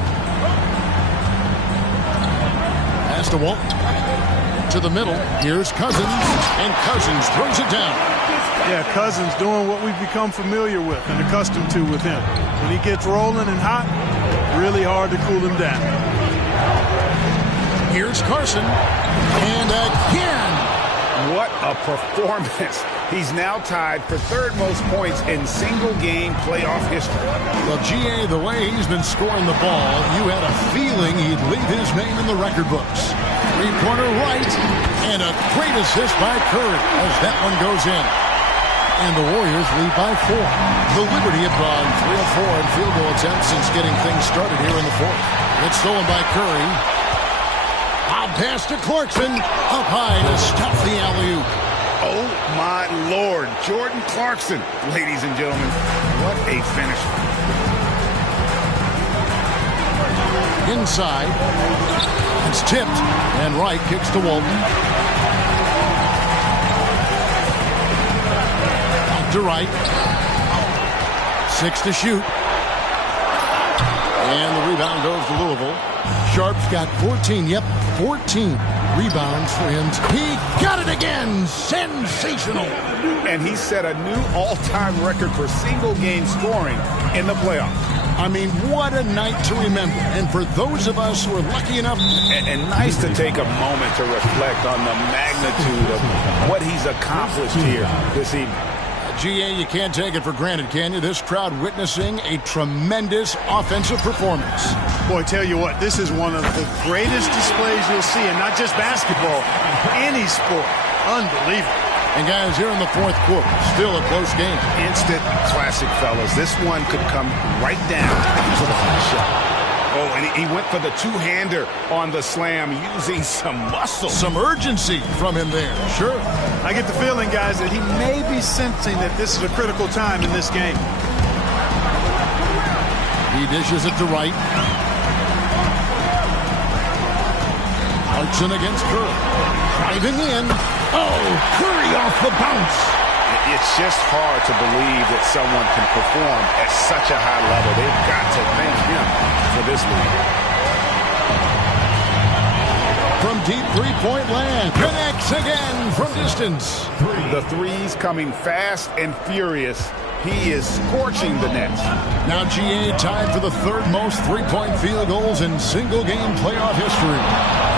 Pass to Walton. To the middle. Here's Cousins. And Cousins throws it down. Yeah, Cousins doing what we've become familiar with and accustomed to with him. When he gets rolling and hot, really hard to cool him down. Here's Carson. And again. What a performance. He's now tied for third most points in single-game playoff history. Well, G.A., the way he's been scoring the ball, you had a feeling he'd leave his name in the record books. Three-pointer right, and a great assist by Curry as that one goes in. And the Warriors lead by 4. The Liberty have gone 3 of 4 in field goal attempts since getting things started here in the fourth. It's stolen by Curry. Out pass to Clarkson. Up high to stop the alley-oop. Oh, my Lord. Jordan Clarkson, ladies and gentlemen. What a finish. Inside. It's tipped. And Wright kicks to Walton. Back to Wright. 6 to shoot. And the rebound goes to Louisville. Sharp's got 14. Yep, 14 rebounds for him. He got it again. Sensational. And he set a new all-time record for single-game scoring in the playoffs. I mean, what a night to remember. And for those of us who are lucky enough... And nice to take a moment to reflect on the magnitude of what he's accomplished here this evening. G.A., you can't take it for granted, can you? This crowd witnessing a tremendous offensive performance. Boy, tell you what, this is one of the greatest displays you'll see, and not just basketball, any sport. Unbelievable. And guys, here in the fourth quarter, still a close game. Instant classic, fellas. This one could come right down to the last shot. Oh, and he went for the two-hander on the slam using some muscle. Some urgency from him there, sure. I get the feeling, guys, that he may be sensing that this is a critical time in this game. He dishes it to Wright. Clarkson against Curry. Driving in. Oh, Curry off the bounce. It's just hard to believe that someone can perform at such a high level. They've got to thank him for this lead. From deep three-point land. Connects again from distance. The threes coming fast and furious. He is scorching the Nets. Now GA tied for the third most three-point field goals in single-game playoff history.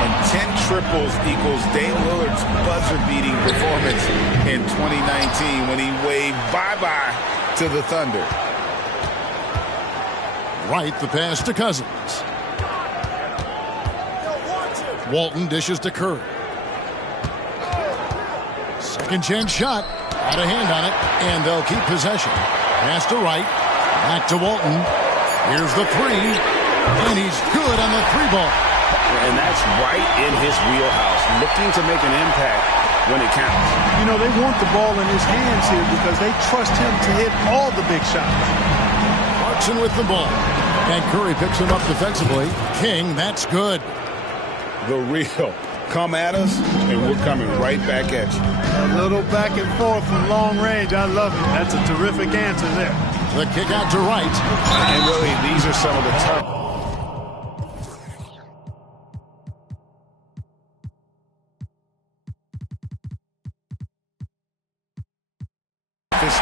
And 10 triples equals Dame Lillard's buzzer-beating performance in 2019 when he waved bye-bye to the Thunder. Right, the pass to Cousins. Walton dishes to Curry. Second chance shot. Out of hand on it, and they'll keep possession. Pass to Wright. Back to Walton. Here's the three. And he's good on the three ball. And that's right in his wheelhouse, looking to make an impact when it counts. You know, they want the ball in his hands here because they trust him to hit all the big shots. Clarkson with the ball. And Curry picks him up defensively. King, that's good. The real Come at us, and we're coming right back at you. A little back and forth from long range. I love it. That's a terrific answer there. The kick out to right. And really, these are some of the toughest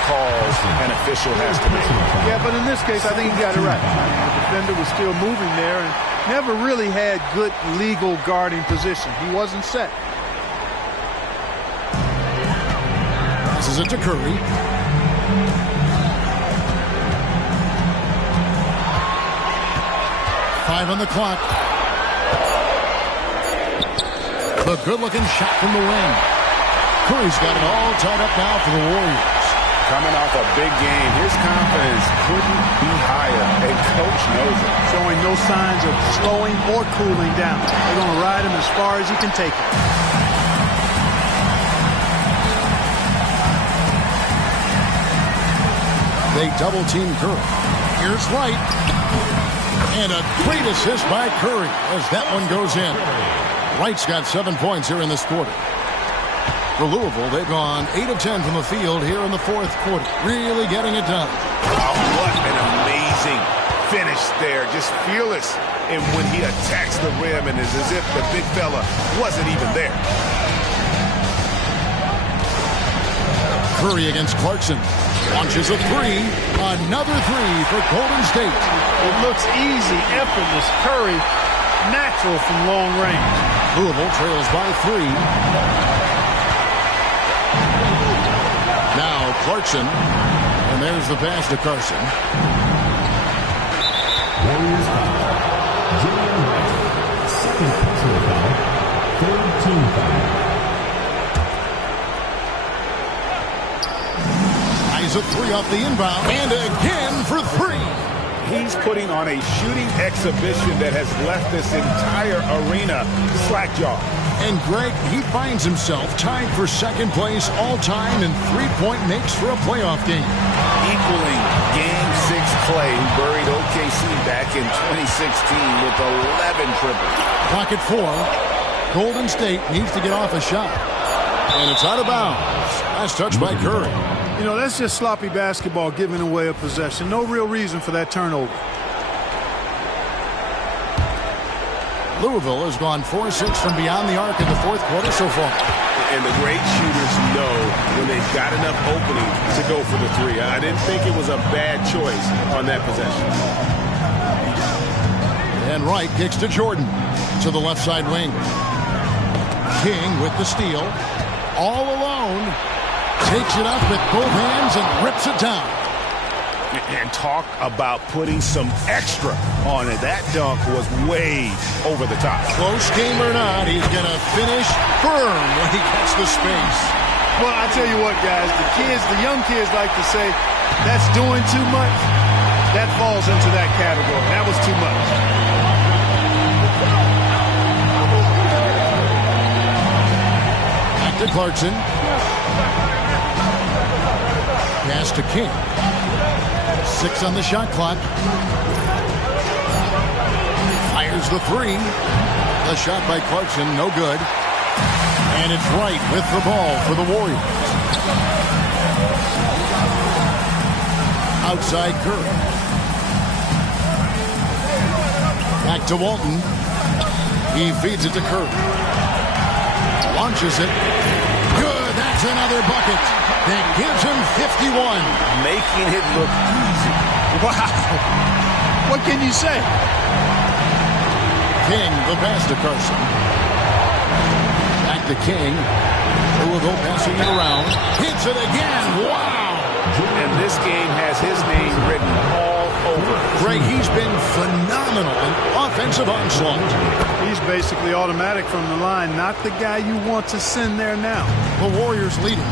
calls an official has to make. Yeah, but in this case, I think he got it right. The defender was still moving there and never really had good legal guarding position. He wasn't set. Passes it to Curry. Five on the clock. The good-looking shot from the wing. Curry's got it all tied up now for the Warriors. Coming off a big game, his confidence couldn't be higher, and Coach knows it. Showing no signs of slowing or cooling down. They're going to ride him as far as he can take it. They double-team Curry. Here's Wright. And a great assist by Curry as that one goes in. Wright's got 7 points here in this quarter. For Louisville, they've gone 8 of 10 from the field here in the fourth quarter. Really getting it done. Oh, what an amazing finish there. Just fearless. And when he attacks the rim, and it's as if the big fella wasn't even there. Curry against Clarkson. Launches a three. Another three for Golden State. It looks easy, effortless. Curry, natural from long range. Louisville trails by 3. Now Clarkson. And there's the pass to Carson. Warriors foul. Julian Wright. Second personal foul. Third team foul. Eyes a three off the inbound. And again for 3. He's putting on a shooting exhibition that has left this entire arena slack-jawed. And Greg, he finds himself tied for second place all-time in three-point makes for a playoff game. Equaling Game 6 Clay, who buried OKC back in 2016 with 11 triples. Clock at 4. Golden State needs to get off a shot. And it's out of bounds. Last touch by Curry. You know, that's just sloppy basketball, giving away a possession. No real reason for that turnover. Louisville has gone 4-6 from beyond the arc in the fourth quarter so far. And the great shooters know when they've got enough opening to go for the three. I didn't think it was a bad choice on that possession. And Wright kicks to Jordan to the left side wing. King with the steal. All alone. Takes it up with both hands and rips it down. And talk about putting some extra on it. That dunk was way over the top. Close game or not, he's going to finish firm when he gets the space. Well, I tell you what, guys, the young kids like to say, that's doing too much. That falls into that category. That was too much. Back to Clarkson. Pass to King. 6 on the shot clock. Fires the three. The shot by Clarkson, no good. And it's Wright with the ball for the Warriors. Outside Curry. Back to Walton. He feeds it to Curry. Launches it. Good, that's another bucket. That gives him 51. Making it look easy. Wow. What can you say? King, the pass to Carson. Back to King. Louisville passing it around. Hits it again. Wow. And this game has his name written all over. Greg, he's been phenomenal in offensive onslaught. He's basically automatic from the line. Not the guy you want to send there now. The Warriors leading.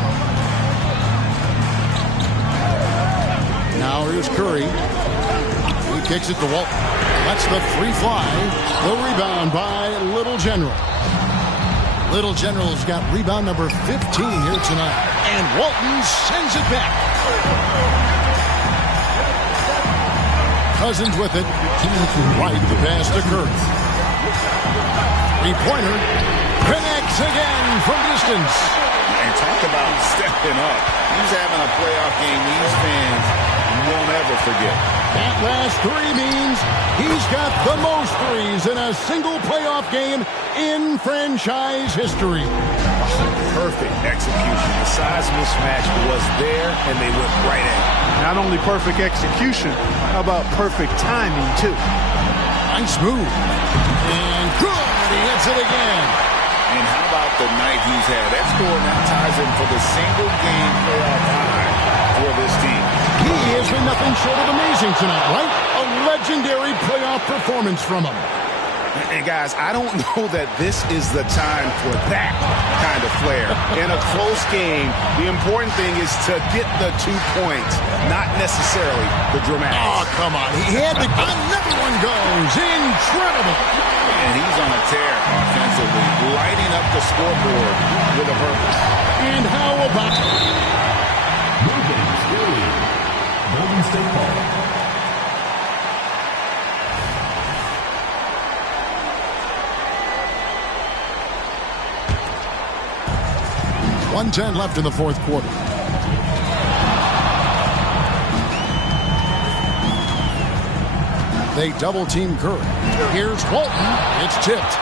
Now here's Curry. He kicks it to Walton. That's the free fly. The rebound by Little General. Little General's got rebound number 15 here tonight. And Walton sends it back. Cousins with it. Right, the pass to Curry. Three-pointer. Connects again from distance. And talk about stepping up. He's having a playoff game these fans won't ever forget. That last three means he's got the most threes in a single playoff game in franchise history. Perfect execution. The size mismatch was there, and they went right at it. Not only perfect execution, how about perfect timing, too? Nice move. And good. He hits it again. And how about the night he's had? That score now ties him for the single-game playoff high for this team. He has been nothing short of amazing tonight, right? A legendary playoff performance from him. And guys, I don't know that this is the time for that kind of flair. In a close game, the important thing is to get the 2 points, not necessarily the dramatics. Oh, come on. He had to... Another one goes. Incredible. And he's on a tear offensively, lighting up the scoreboard with a purpose. And how about... Golden State ball. .110 left in the fourth quarter. They double-team Curry. Here's Walton. It's tipped.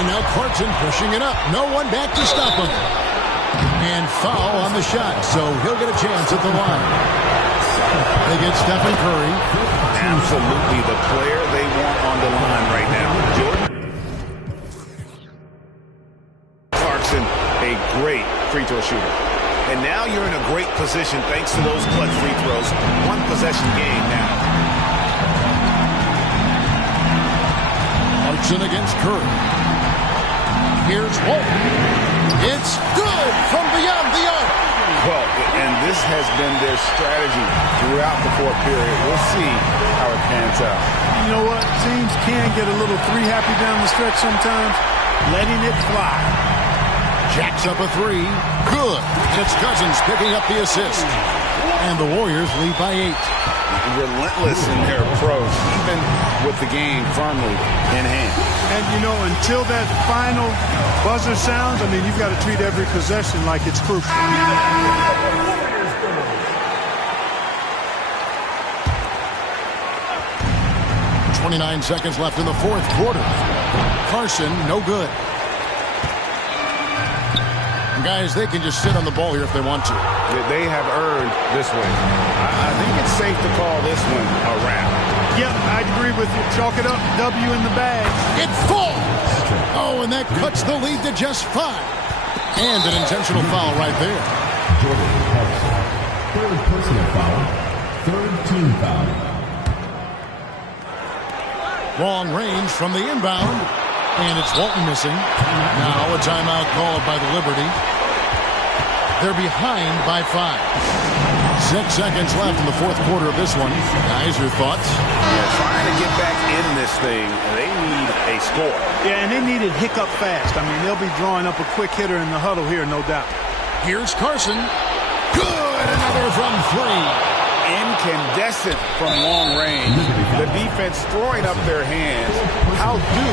And now Clarkson pushing it up. No one back to stop him. And foul on the shot, so he'll get a chance at the line. They get Stephen Curry. Absolutely the player they want on the line right now. Jordan Clarkson, a great free throw shooter. And now you're in a great position thanks to those clutch free throws. One possession game now. Clarkson against Curry. Here's Walton. It's good from beyond the arc. Well, and this has been their strategy throughout the fourth period. We'll see how it pans out. You know what? Teams can get a little three happy down the stretch sometimes. Letting it fly. Jacks up a three. Good. It's Cousins picking up the assist. And the Warriors lead by 8. Relentless in their approach, even with the game firmly in hand. And, you know, until that final buzzer sounds, I mean, you've got to treat every possession like it's crucial. 29 seconds left in the fourth quarter. Carson, no good. Guys, they can just sit on the ball here if they want to. They have earned this one. I think it's safe to call this one a wrap. Yep, I'd agree with you. Chalk it up, W in the bag. It falls! Oh, and that cuts the lead to just 5. And an intentional foul right there. Jordan Clarkson. Third personal foul. Third team foul. Long range from the inbound. And it's Walton missing. Now a timeout called by the Liberty. They're behind by 5. 6 seconds left in the fourth quarter of this one. Guys, your thoughts? Yeah, trying to get back in this thing, they need a score. Yeah, and they need it hiccup fast. I mean, they'll be drawing up a quick hitter in the huddle here, no doubt. Here's Carson. Good! Another from 3. Incandescent from long range. The defense throwing up their hands. How do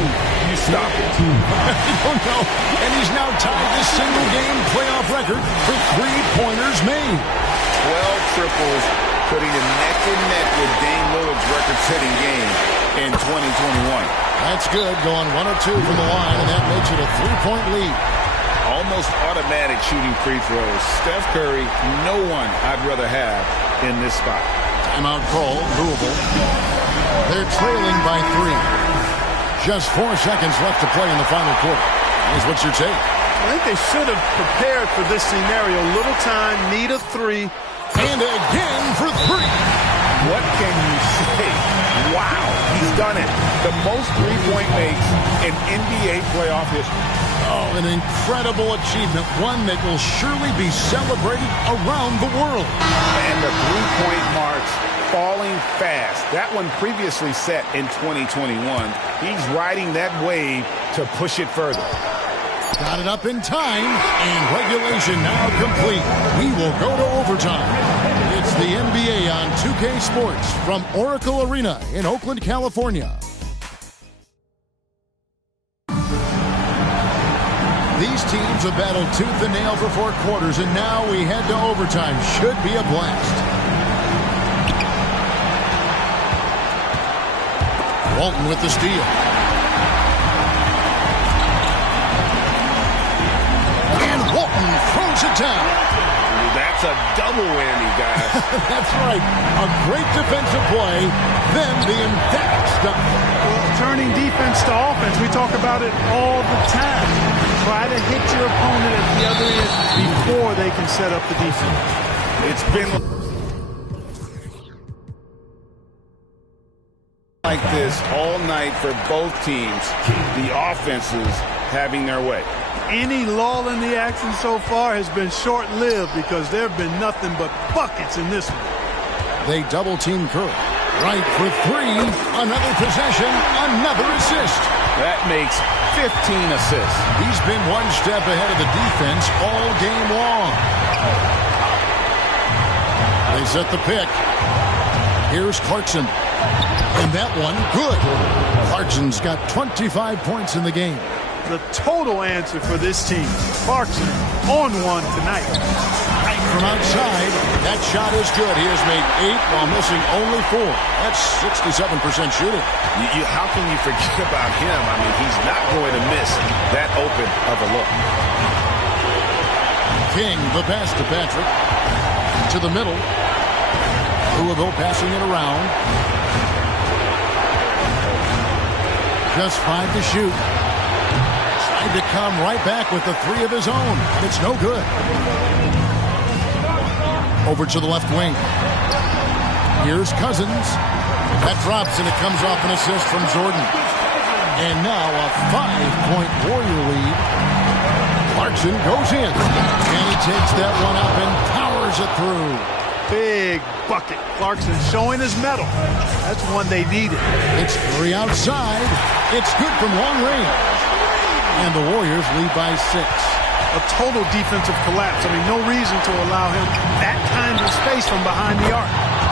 you stop it? I don't know. And he's now tied the single-game playoff record for three-pointers made. 12 triples, putting him neck and neck with Dame Lillard's record-setting game in 2021. That's good, going 1 of 2 from the line, and that makes it a 3-point lead. Almost automatic shooting free throws. Steph Curry, no one I'd rather have in this spot. Timeout call, Louisville. They're trailing by 3. Just 4 seconds left to play in the final quarter. What's your take? I think they should have prepared for this scenario. Little time, need a 3. And again for 3. What can you say? Wow, he's done it. The most three-point makes in NBA playoff history. Oh, an incredible achievement, one that will surely be celebrated around the world. And the three-point marks falling fast. That one previously set in 2021. He's riding that wave to push it further. Got it up in time, and regulation now complete. We will go to overtime. It's the NBA on 2K Sports from Oracle Arena in Oakland, California. These teams have battled tooth and nail for 4 quarters, and now we head to overtime. Should be a blast. Walton with the steal. And Walton throws it down. That's a double whammy, guys. That's right. A great defensive play, then the emphatic stuff. Well, turning defense to offense, we talk about it all the time. Try to hit your opponent at the other end before they can set up the defense. It's been like this all night for both teams. The offenses having their way. Any lull in the action so far has been short-lived because there have been nothing but buckets in this one. They double-team Curry. Right for 3. Another possession. Another assist. That makes 15 assists. He's been one step ahead of the defense all game long. They set the pick. Here's Clarkson. And that one, good. Clarkson's got 25 points in the game. The total answer for this team. Clarkson on one tonight. Right from outside. That shot is good. He has made 8 while missing only 4. That's 67% shooting. How can you forget about him? I mean, he's not going to miss that open of a look. King, the pass to Patrick. To the middle. Louisville passing it around. Just 5 to shoot. Tried to come right back with the 3 of his own. It's no good. Over to the left wing. Here's Cousins. That drops and it comes off an assist from Jordan. And now a 5-point Warrior lead. Clarkson goes in. And he takes that one up and powers it through. Big bucket. Clarkson showing his mettle. That's one they needed. It's 3 outside. It's good from long range. And the Warriors lead by 6. A total defensive collapse. I mean, no reason to allow him that kind of space from behind the arc.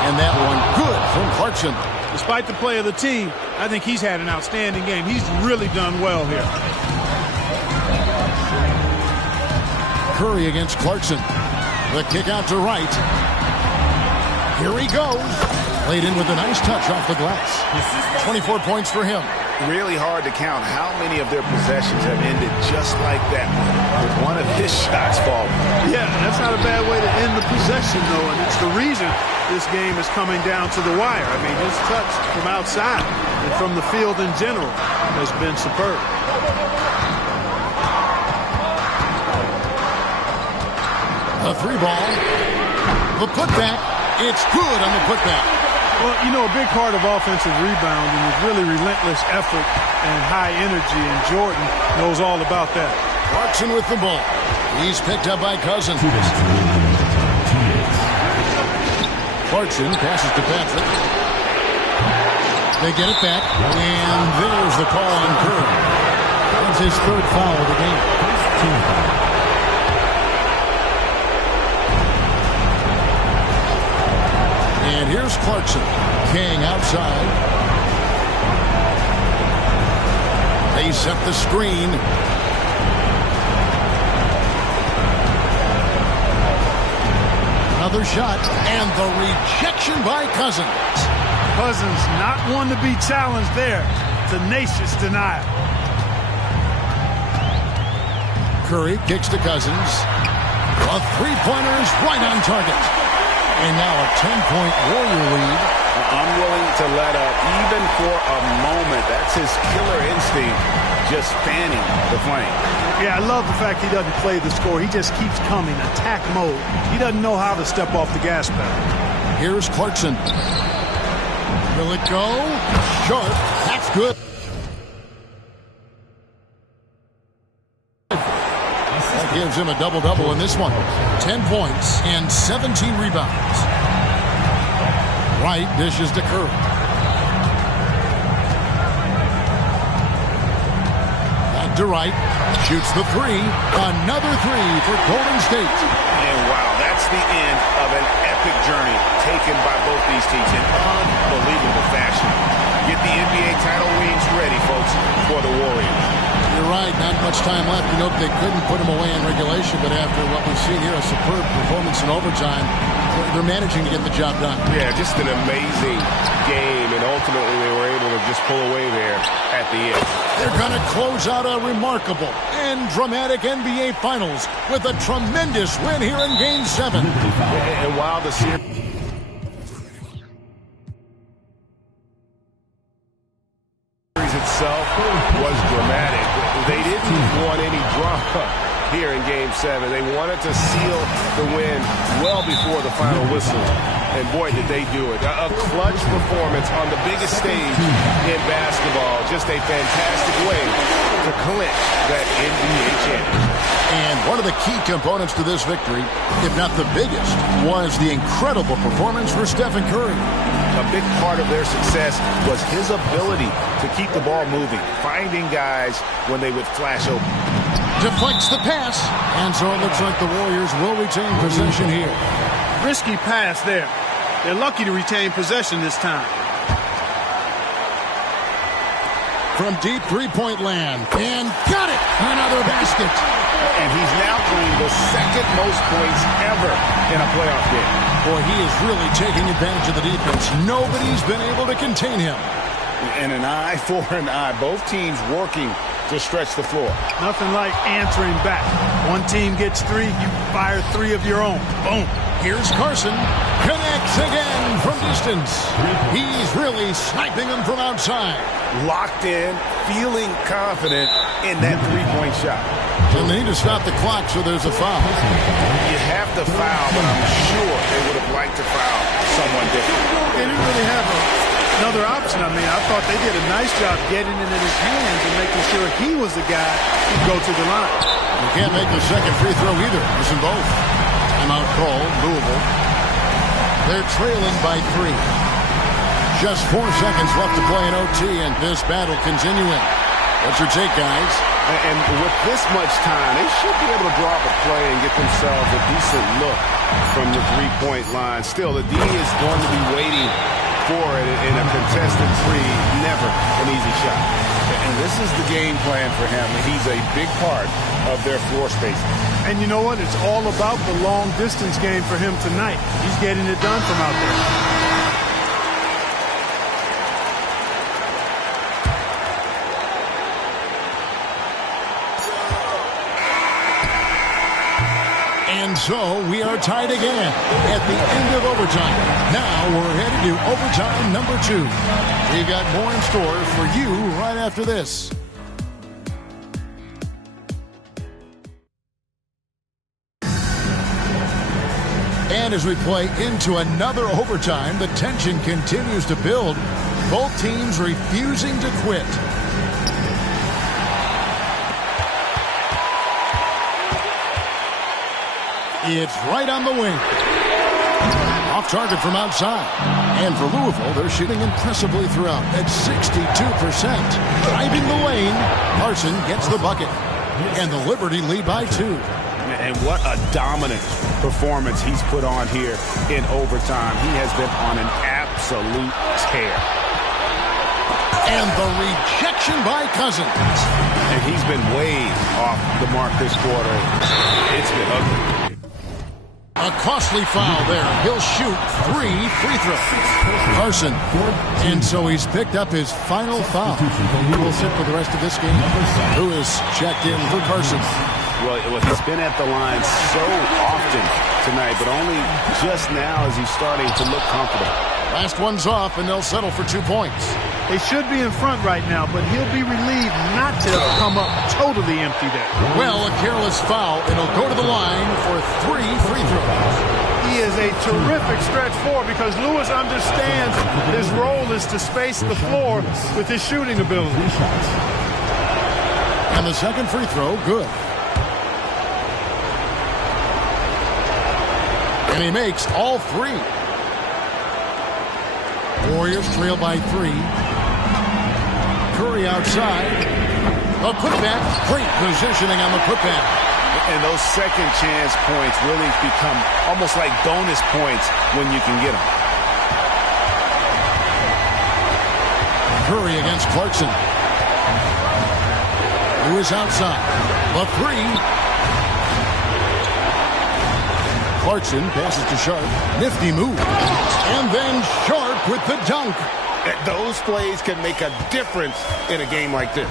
And that one good from Clarkson. Despite the play of the team, I think he's had an outstanding game. He's really done well here. Curry against Clarkson. The kick out to right. Here he goes. Laid in with a nice touch off the glass. 24 points for him. Really hard to count how many of their possessions have ended just like that, with one of his shots falling. Yeah, that's not a bad way to end the possession, though, and it's the reason this game is coming down to the wire. I mean, his touch from outside and from the field in general has been superb. A 3 ball. The putback. It's good on the putback. Well, you know, a big part of offensive rebounding is really relentless effort and high energy, and Jordan knows all about that. Clarkson with the ball. He's picked up by Cousins. Clarkson passes to Patrick. They get it back, and there's the call on Curry. That's his 3rd foul of the game. And here's Clarkson. King outside. They set the screen. Another shot. And the rejection by Cousins. Cousins not one to be challenged there. Tenacious denial. Curry kicks to Cousins. A 3-pointer is right on target. And now a 10-point Warrior lead. Unwilling to let up, even for a moment. That's his killer instinct, just fanning the flame. Yeah, I love the fact he doesn't play the score. He just keeps coming, attack mode. He doesn't know how to step off the gas pedal. Here's Clarkson. Will it go? Short. That's good. That gives him a double-double in this one. 10 points and 17 rebounds. Wright dishes to Curry. Back to Wright. Shoots the 3. Another 3 for Golden State. And wow, that's the end of an epic journey taken by both these teams in unbelievable fashion. get the NBA title rings ready, folks, for the Warriors. You're right, not much time left. You know, they couldn't put him away in regulation, but after what we've seen here, a superb performance in overtime, they're managing to get the job done. Yeah, just an amazing game, and ultimately they were able to just pull away there at the end. They're going to close out a remarkable and dramatic NBA Finals with a tremendous win here in Game 7. And while the series itself was dramatic, they didn't want any drama here in Game 7. They wanted to seal the win well before the final whistle. And boy, did they do it. A clutch performance on the biggest stage in basketball. Just a fantastic way to clinch that NBA championship. And one of the key components to this victory, if not the biggest, was the incredible performance for Stephen Curry. A big part of their success was his ability to keep the ball moving, finding guys when they would flash open. Deflects the pass, and so it looks like the Warriors will retain possession here. Risky pass there. They're lucky to retain possession this time. From deep three-point land, and got it! Another basket. And he's now cleaned the second most points ever in a playoff game. Boy, he is really taking advantage of the defense. Nobody's been able to contain him. And an eye for an eye. Both teams working to stretch the floor. Nothing like answering back. One team gets 3, you fire 3 of your own. Boom. Here's Carson. Connects again from distance. He's really sniping them from outside. Locked in, feeling confident in that three-point shot. And they need to stop the clock, so there's a foul. You have to foul, but I'm sure they would have liked to foul someone different. They didn't really have another option. I mean, I thought they did a nice job getting it in his hands and making sure he was the guy who'd go to the line. You can't make the second free throw either. Missing both. Timeout call, Louisville. They're trailing by 3. Just 4 seconds left to play in OT, and this battle continuing. What's your take, guys? And with this much time, they should be able to draw up a play and get themselves a decent look from the three-point line. Still, the D is going to be waiting for it in a contested three. Never an easy shot. And this is the game plan for him. He's a big part of their floor spacing. And you know what? It's all about the long-distance game for him tonight. He's getting it done from out there. And so we are tied again at the end of overtime. Now we're headed to overtime number 2. We've got more in store for you right after this. And as we play into another overtime, the tension continues to build. Both teams refusing to quit. It's right on the wing. Off target from outside. And for Louisville, they're shooting impressively throughout at 62%. Driving the lane, Carson gets the bucket. And the Liberty lead by 2. And what a dominant performance he's put on here in overtime. He has been on an absolute tear. And the rejection by Cousins. And he's been way off the mark this quarter. It's been ugly. A costly foul there. He'll shoot 3 free throws. Carson. And so he's picked up his final foul. He will sit for the rest of this game. Who is checked in for Carson? Well, he's been at the line so often tonight, but only just now is he starting to look comfortable. Last one's off, and they'll settle for 2 points. They should be in front right now, but he'll be relieved not to come up totally empty there. Well, a careless foul, and he'll go to the line for 3 free throws. He is a terrific stretch forward because Lewis understands his role is to space the floor with his shooting ability. And the second free throw, good. And he makes all 3. Warriors trail by 3. Curry outside. A putback. Great positioning on the putback. And those second chance points really become almost like bonus points when you can get them. Curry against Clarkson. Lewis outside. The three. Clarkson passes to Sharp. Nifty move. And then Sharp with the dunk. Those plays can make a difference in a game like this.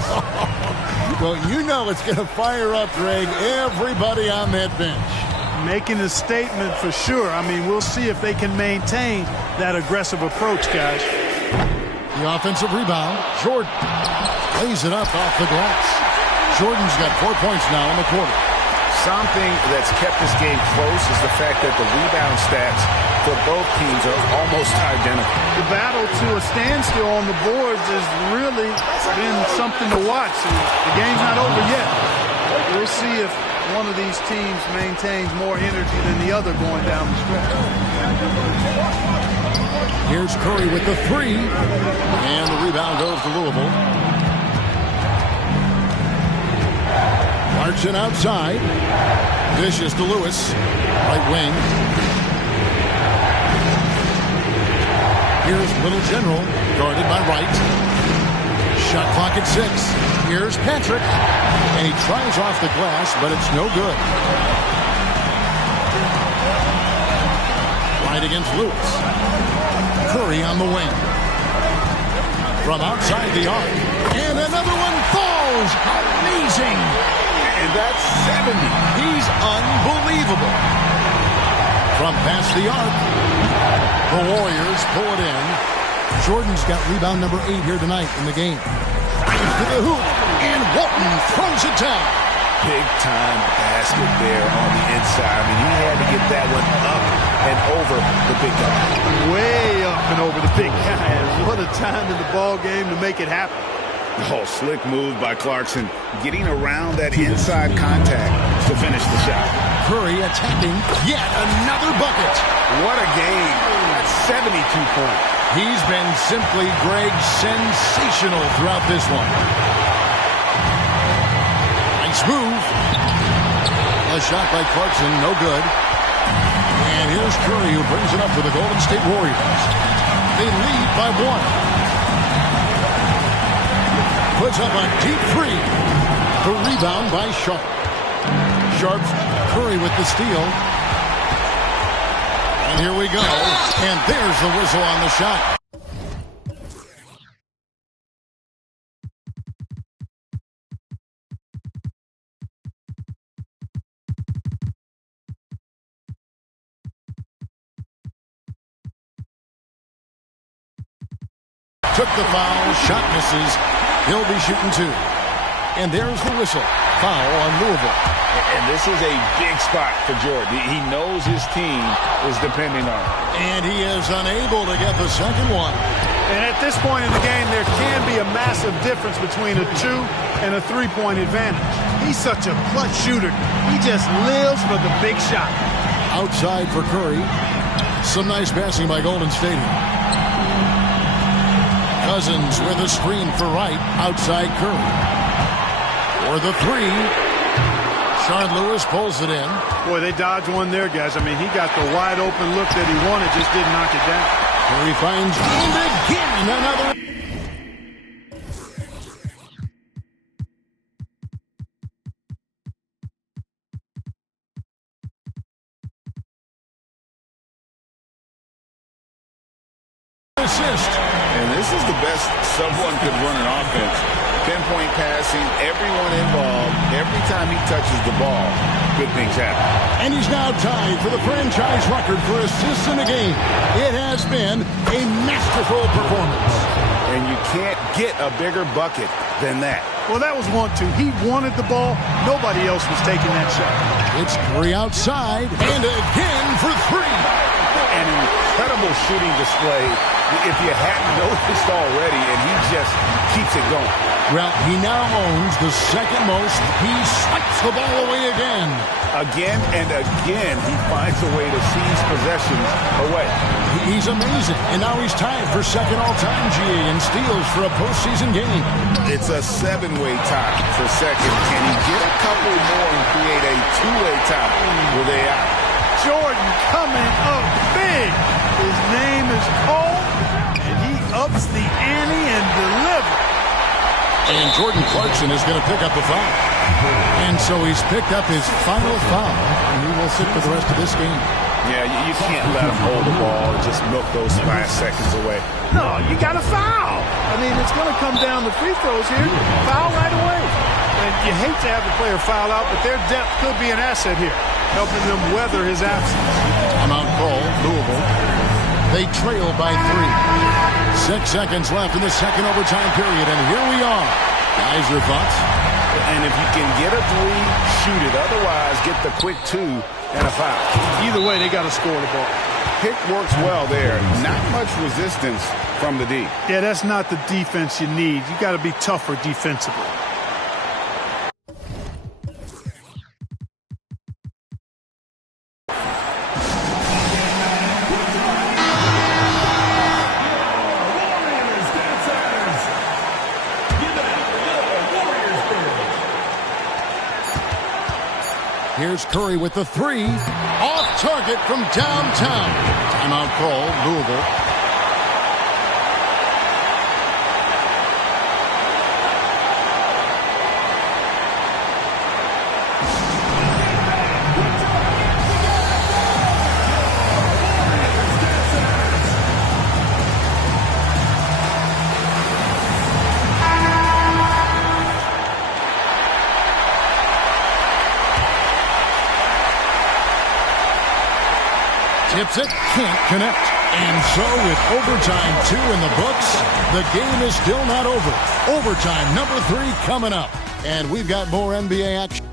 Well, you know it's going to fire up, Greg, everybody on that bench. Making a statement for sure. I mean, we'll see if they can maintain that aggressive approach, guys. The offensive rebound. Jordan lays it up off the glass. Jordan's got 4 points now in the quarter. Something that's kept this game close is the fact that the rebound stats for both teams are almost identical. The battle to a standstill on the boards has really been something to watch. The game's not over yet. We'll see if one of these teams maintains more energy than the other going down the stretch. Here's Curry with the three. And the rebound goes to Louisville. Clarkson outside. Dishes to Lewis. Right wing. Here's Little General, guarded by Wright. Shot clock at 6. Here's Patrick. And he tries off the glass, but it's no good. Wright against Lewis. Curry on the wing. From outside the arc. And another one falls. Amazing. And that's 70. He's unbelievable. From past the arc. The Warriors pull it in. Jordan's got rebound number 8 here tonight in the game. To the hoop. And Walton throws it down. Big-time basket there on the inside. I mean, he had to get that one up and over the big guy. Way up and over the big guy. What a time in the ball game to make it happen. Oh, slick move by Clarkson. Getting around that inside contact to finish the shot. Curry attacking yet another bucket. What a game. That's 72 points. He's been simply, Greg, sensational throughout this one. Nice move. A shot by Clarkson, no good. And here's Curry who brings it up for the Golden State Warriors. They lead by 1. Puts up a deep three. The rebound by Sharp. Sharp, Curry with the steal. And here we go. And there's the whistle on the shot. Took the foul. Shot misses. He'll be shooting 2. And there's the whistle. Foul on Louisville. And this is a big spot for Jordan. He knows his team is depending on him. And he is unable to get the second one. And at this point in the game, there can be a massive difference between a 2 and a 3-point advantage. He's such a clutch shooter. He just lives for the big shot. Outside for Curry. Some nice passing by Golden State. Cousins with a screen for Wright. Outside Curry. For the 3. Sean Lewis pulls it in. Boy, they dodged one there, guys. I mean, he got the wide open look that he wanted, just didn't knock it down. Curry finds and again another. Assist. And this is the best someone could run an offense. Pinpoint passing, everyone involved. Every time he touches the ball, good things happen. And he's now tied for the franchise record for assists in a game. It has been a masterful performance. And you can't get a bigger bucket than that. Well, that was 1-2. He wanted the ball. Nobody else was taking that shot. It's Curry outside. And again for 3. An incredible shooting display if you hadn't noticed already, and he just keeps it going. Well, he now owns the second most. He swipes the ball away again. Again and again, he finds a way to seize possessions away. He's amazing. And now he's tied for second all-time GA in steals for a postseason game. It's a 7-way tie for second. Can he get a couple more and create a 2-way tie with AI? Jordan coming up big. His name is called, and he ups the ante and delivers. And Jordan Clarkson is going to pick up the foul. And so he's picked up his final foul, and he will sit for the rest of this game. Yeah, you can't let him hold the ball and just milk those last seconds away. No, you got to foul. I mean, it's going to come down to free throws here. Foul right away. And you hate to have the player foul out, but their depth could be an asset here, helping them weather his absence. Timeout call, Louisville. They trail by 3. 6 seconds left in the second overtime period, and here we are. Guys, your thoughts? And if you can get a 3, shoot it. Otherwise, get the quick 2 and a foul. Either way, they got to score the ball. Pick works well there. Not much resistance from the D. Yeah, that's not the defense you need. You got to be tougher defensively. Here's Curry with the 3. Off target from downtown. Timeout call, Louisville. Tips it, can't connect. And so with overtime 2 in the books, the game is still not over. Overtime number 3 coming up. And we've got more NBA action.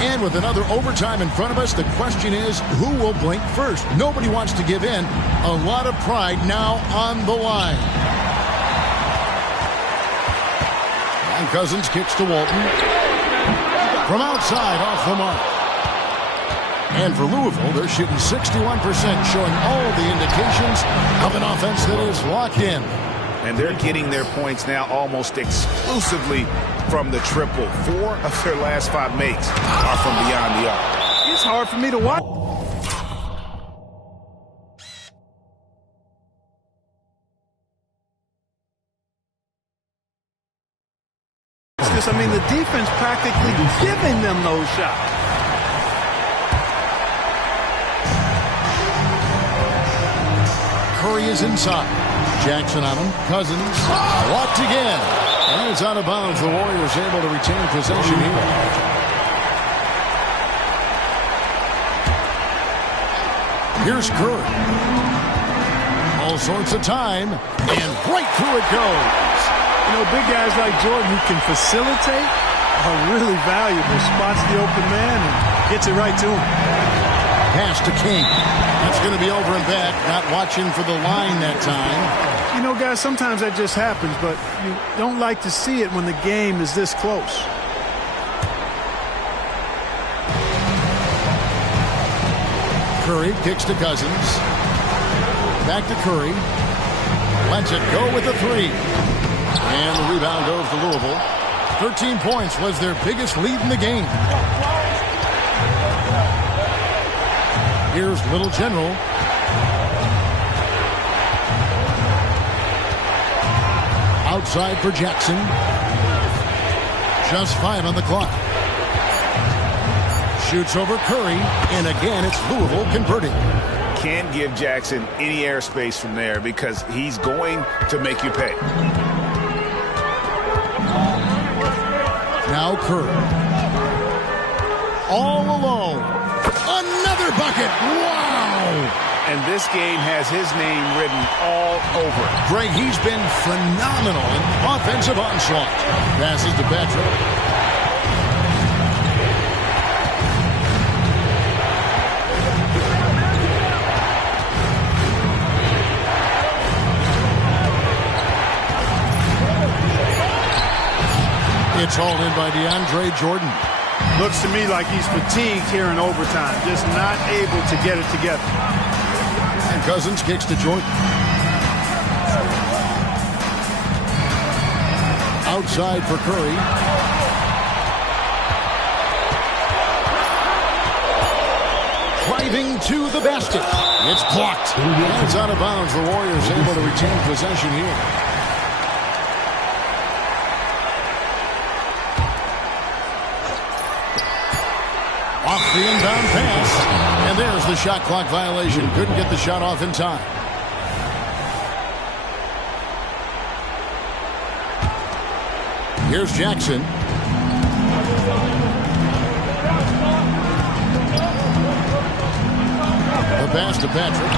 And with another overtime in front of us, the question is, who will blink first? Nobody wants to give in. A lot of pride now on the line. And Cousins kicks to Walton. From outside, off the mark. And for Louisville, they're shooting 61%, showing all the indications of an offense that is locked in. And they're getting their points now almost exclusively from the triple. 4 of their last 5 makes are from beyond the arc. It's hard for me to watch. I mean, the defense practically giving them those shots. Curry is inside. Jackson on him. Cousins blocked again. And it's out of bounds. The Warriors able to retain possession here. Here's Curry. All sorts of time. And right through it goes. You know, big guys like Jordan who can facilitate are really valuable. Spots the open man and gets it right to him. Pass to King. That's going to be over and back. Not watching for the line that time. You know, guys, sometimes that just happens, but you don't like to see it when the game is this close. Curry kicks to Cousins. Back to Curry. Lets it go with the 3. And the rebound goes to Louisville. 13 points was their biggest lead in the game. Here's Little General. Outside for Jackson. Just 5 on the clock. Shoots over Curry. And again, it's Louisville converting. Can't give Jackson any airspace from there because he's going to make you pay. Now Curry. All alone. Another bucket. Wow. And this game has his name written all over it. Greg, he's been phenomenal in offensive onslaught. Passes to Patrick. It's hauled in by DeAndre Jordan. Looks to me like he's fatigued here in overtime, just not able to get it together. And Cousins kicks to Jordan. Outside for Curry. driving to the basket. It's blocked. And it's out of bounds. The Warriors able to retain possession here. Off the inbound pass. And there's the shot clock violation. Couldn't get the shot off in time. Here's Jackson. The pass to Patrick.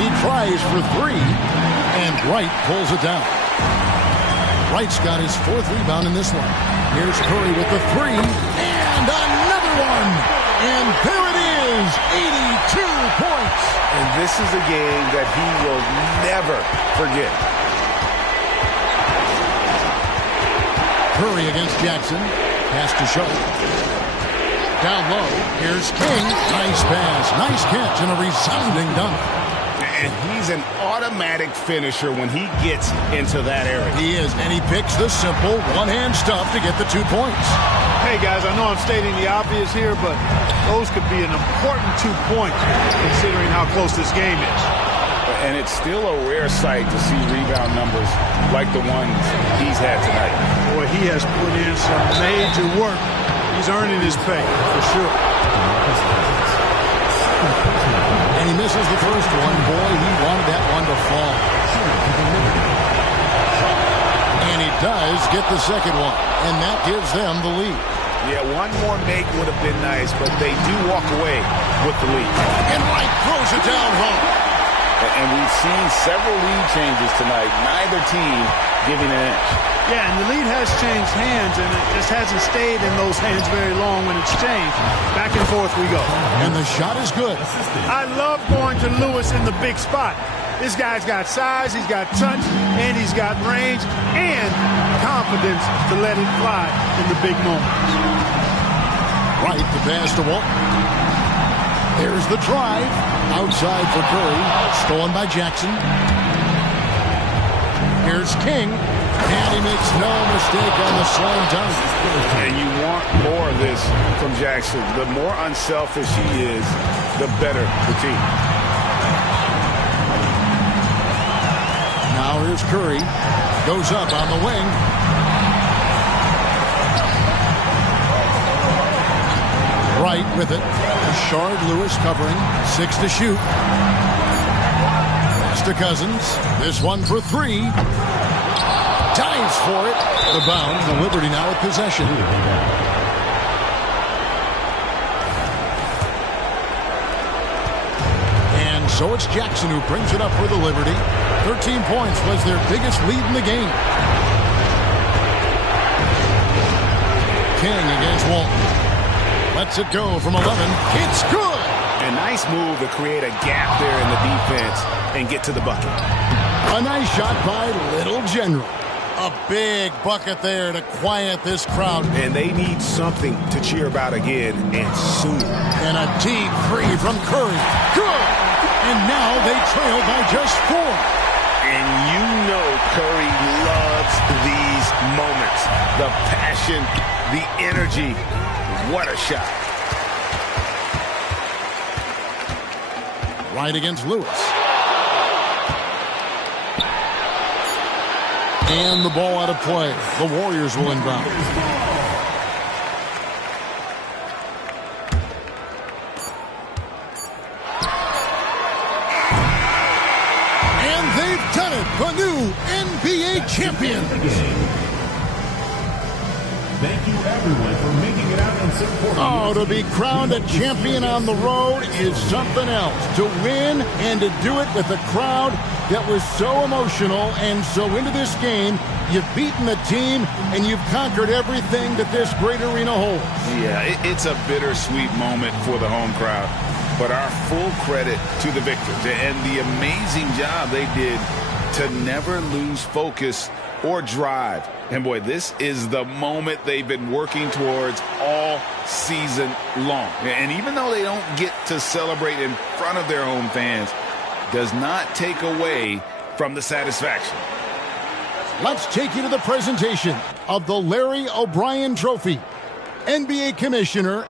He tries for three. And Wright pulls it down. Wright's got his fourth rebound in this one. Here's Curry with the three. And another one. And there it is. 82 points. And this is a game that he will never forget. Curry against Jackson. Pass to Sharp. Down low. Here's King. Nice pass. Nice catch and a resounding dunk. And he's an automatic finisher when he gets into that area. He is, and he picks the simple one-hand stuff to get the 2 points. Hey, guys, I know I'm stating the obvious here, but those could be an important 2 points considering how close this game is. And it's still a rare sight to see rebound numbers like the ones he's had tonight. Boy, he has put in some major work. He's earning his pay, for sure. And he misses the first one. Boy, he wanted that one to fall. And he does get the second one. And that gives them the lead. Yeah, one more make would have been nice, but they do walk away with the lead. And Wright throws it down home. And we've seen several lead changes tonight. Neither team giving an inch. Yeah, and the lead has changed hands, and it just hasn't stayed in those hands very long when it's changed. Back and forth we go. And the shot is good. I love going to Lewis in the big spot. This guy's got size, he's got touch, and he's got range and confidence to let it fly in the big moments. Wright, the pass to Walton. There's the drive. Outside for Curry. Stolen by Jackson. Here's King. And he makes no mistake on the slam dunk. And you want more of this from Jackson. The more unselfish he is, the better the team. Now here's Curry. Goes up on the wing. Wright with it. Shard Lewis covering. 6 to shoot. Pass to Cousins. This one for three. Dives for it. The bound. The Liberty now with possession. And so it's Jackson who brings it up for the Liberty. 13 points was their biggest lead in the game. King against Walton. Lets it go from 11. It's good. A nice move to create a gap there in the defense and get to the bucket. A nice shot by Little General. A big bucket there to quiet this crowd. And they need something to cheer about again, and soon. And a deep three from Curry. Good. And now they trail by just 4. And you know Curry loves these moments. The passion, the energy. What a shot. Right against Lewis. And the ball out of play. The Warriors will inbound. And they've done it. The new NBA champions. Thank you, everyone, for making it out and supporting. Oh, to be crowned a champion on the road is something else. To win and to do it with a crowd that was so emotional and so into this game. You've beaten the team, and you've conquered everything that this great arena holds. Yeah, it's a bittersweet moment for the home crowd. But our full credit to the victors and the amazing job they did to never lose focus or drive. And boy, this is the moment they've been working towards all season long. And even though they don't get to celebrate in front of their home fans, does not take away from the satisfaction. Let's take you to the presentation of the Larry O'Brien Trophy. NBA Commissioner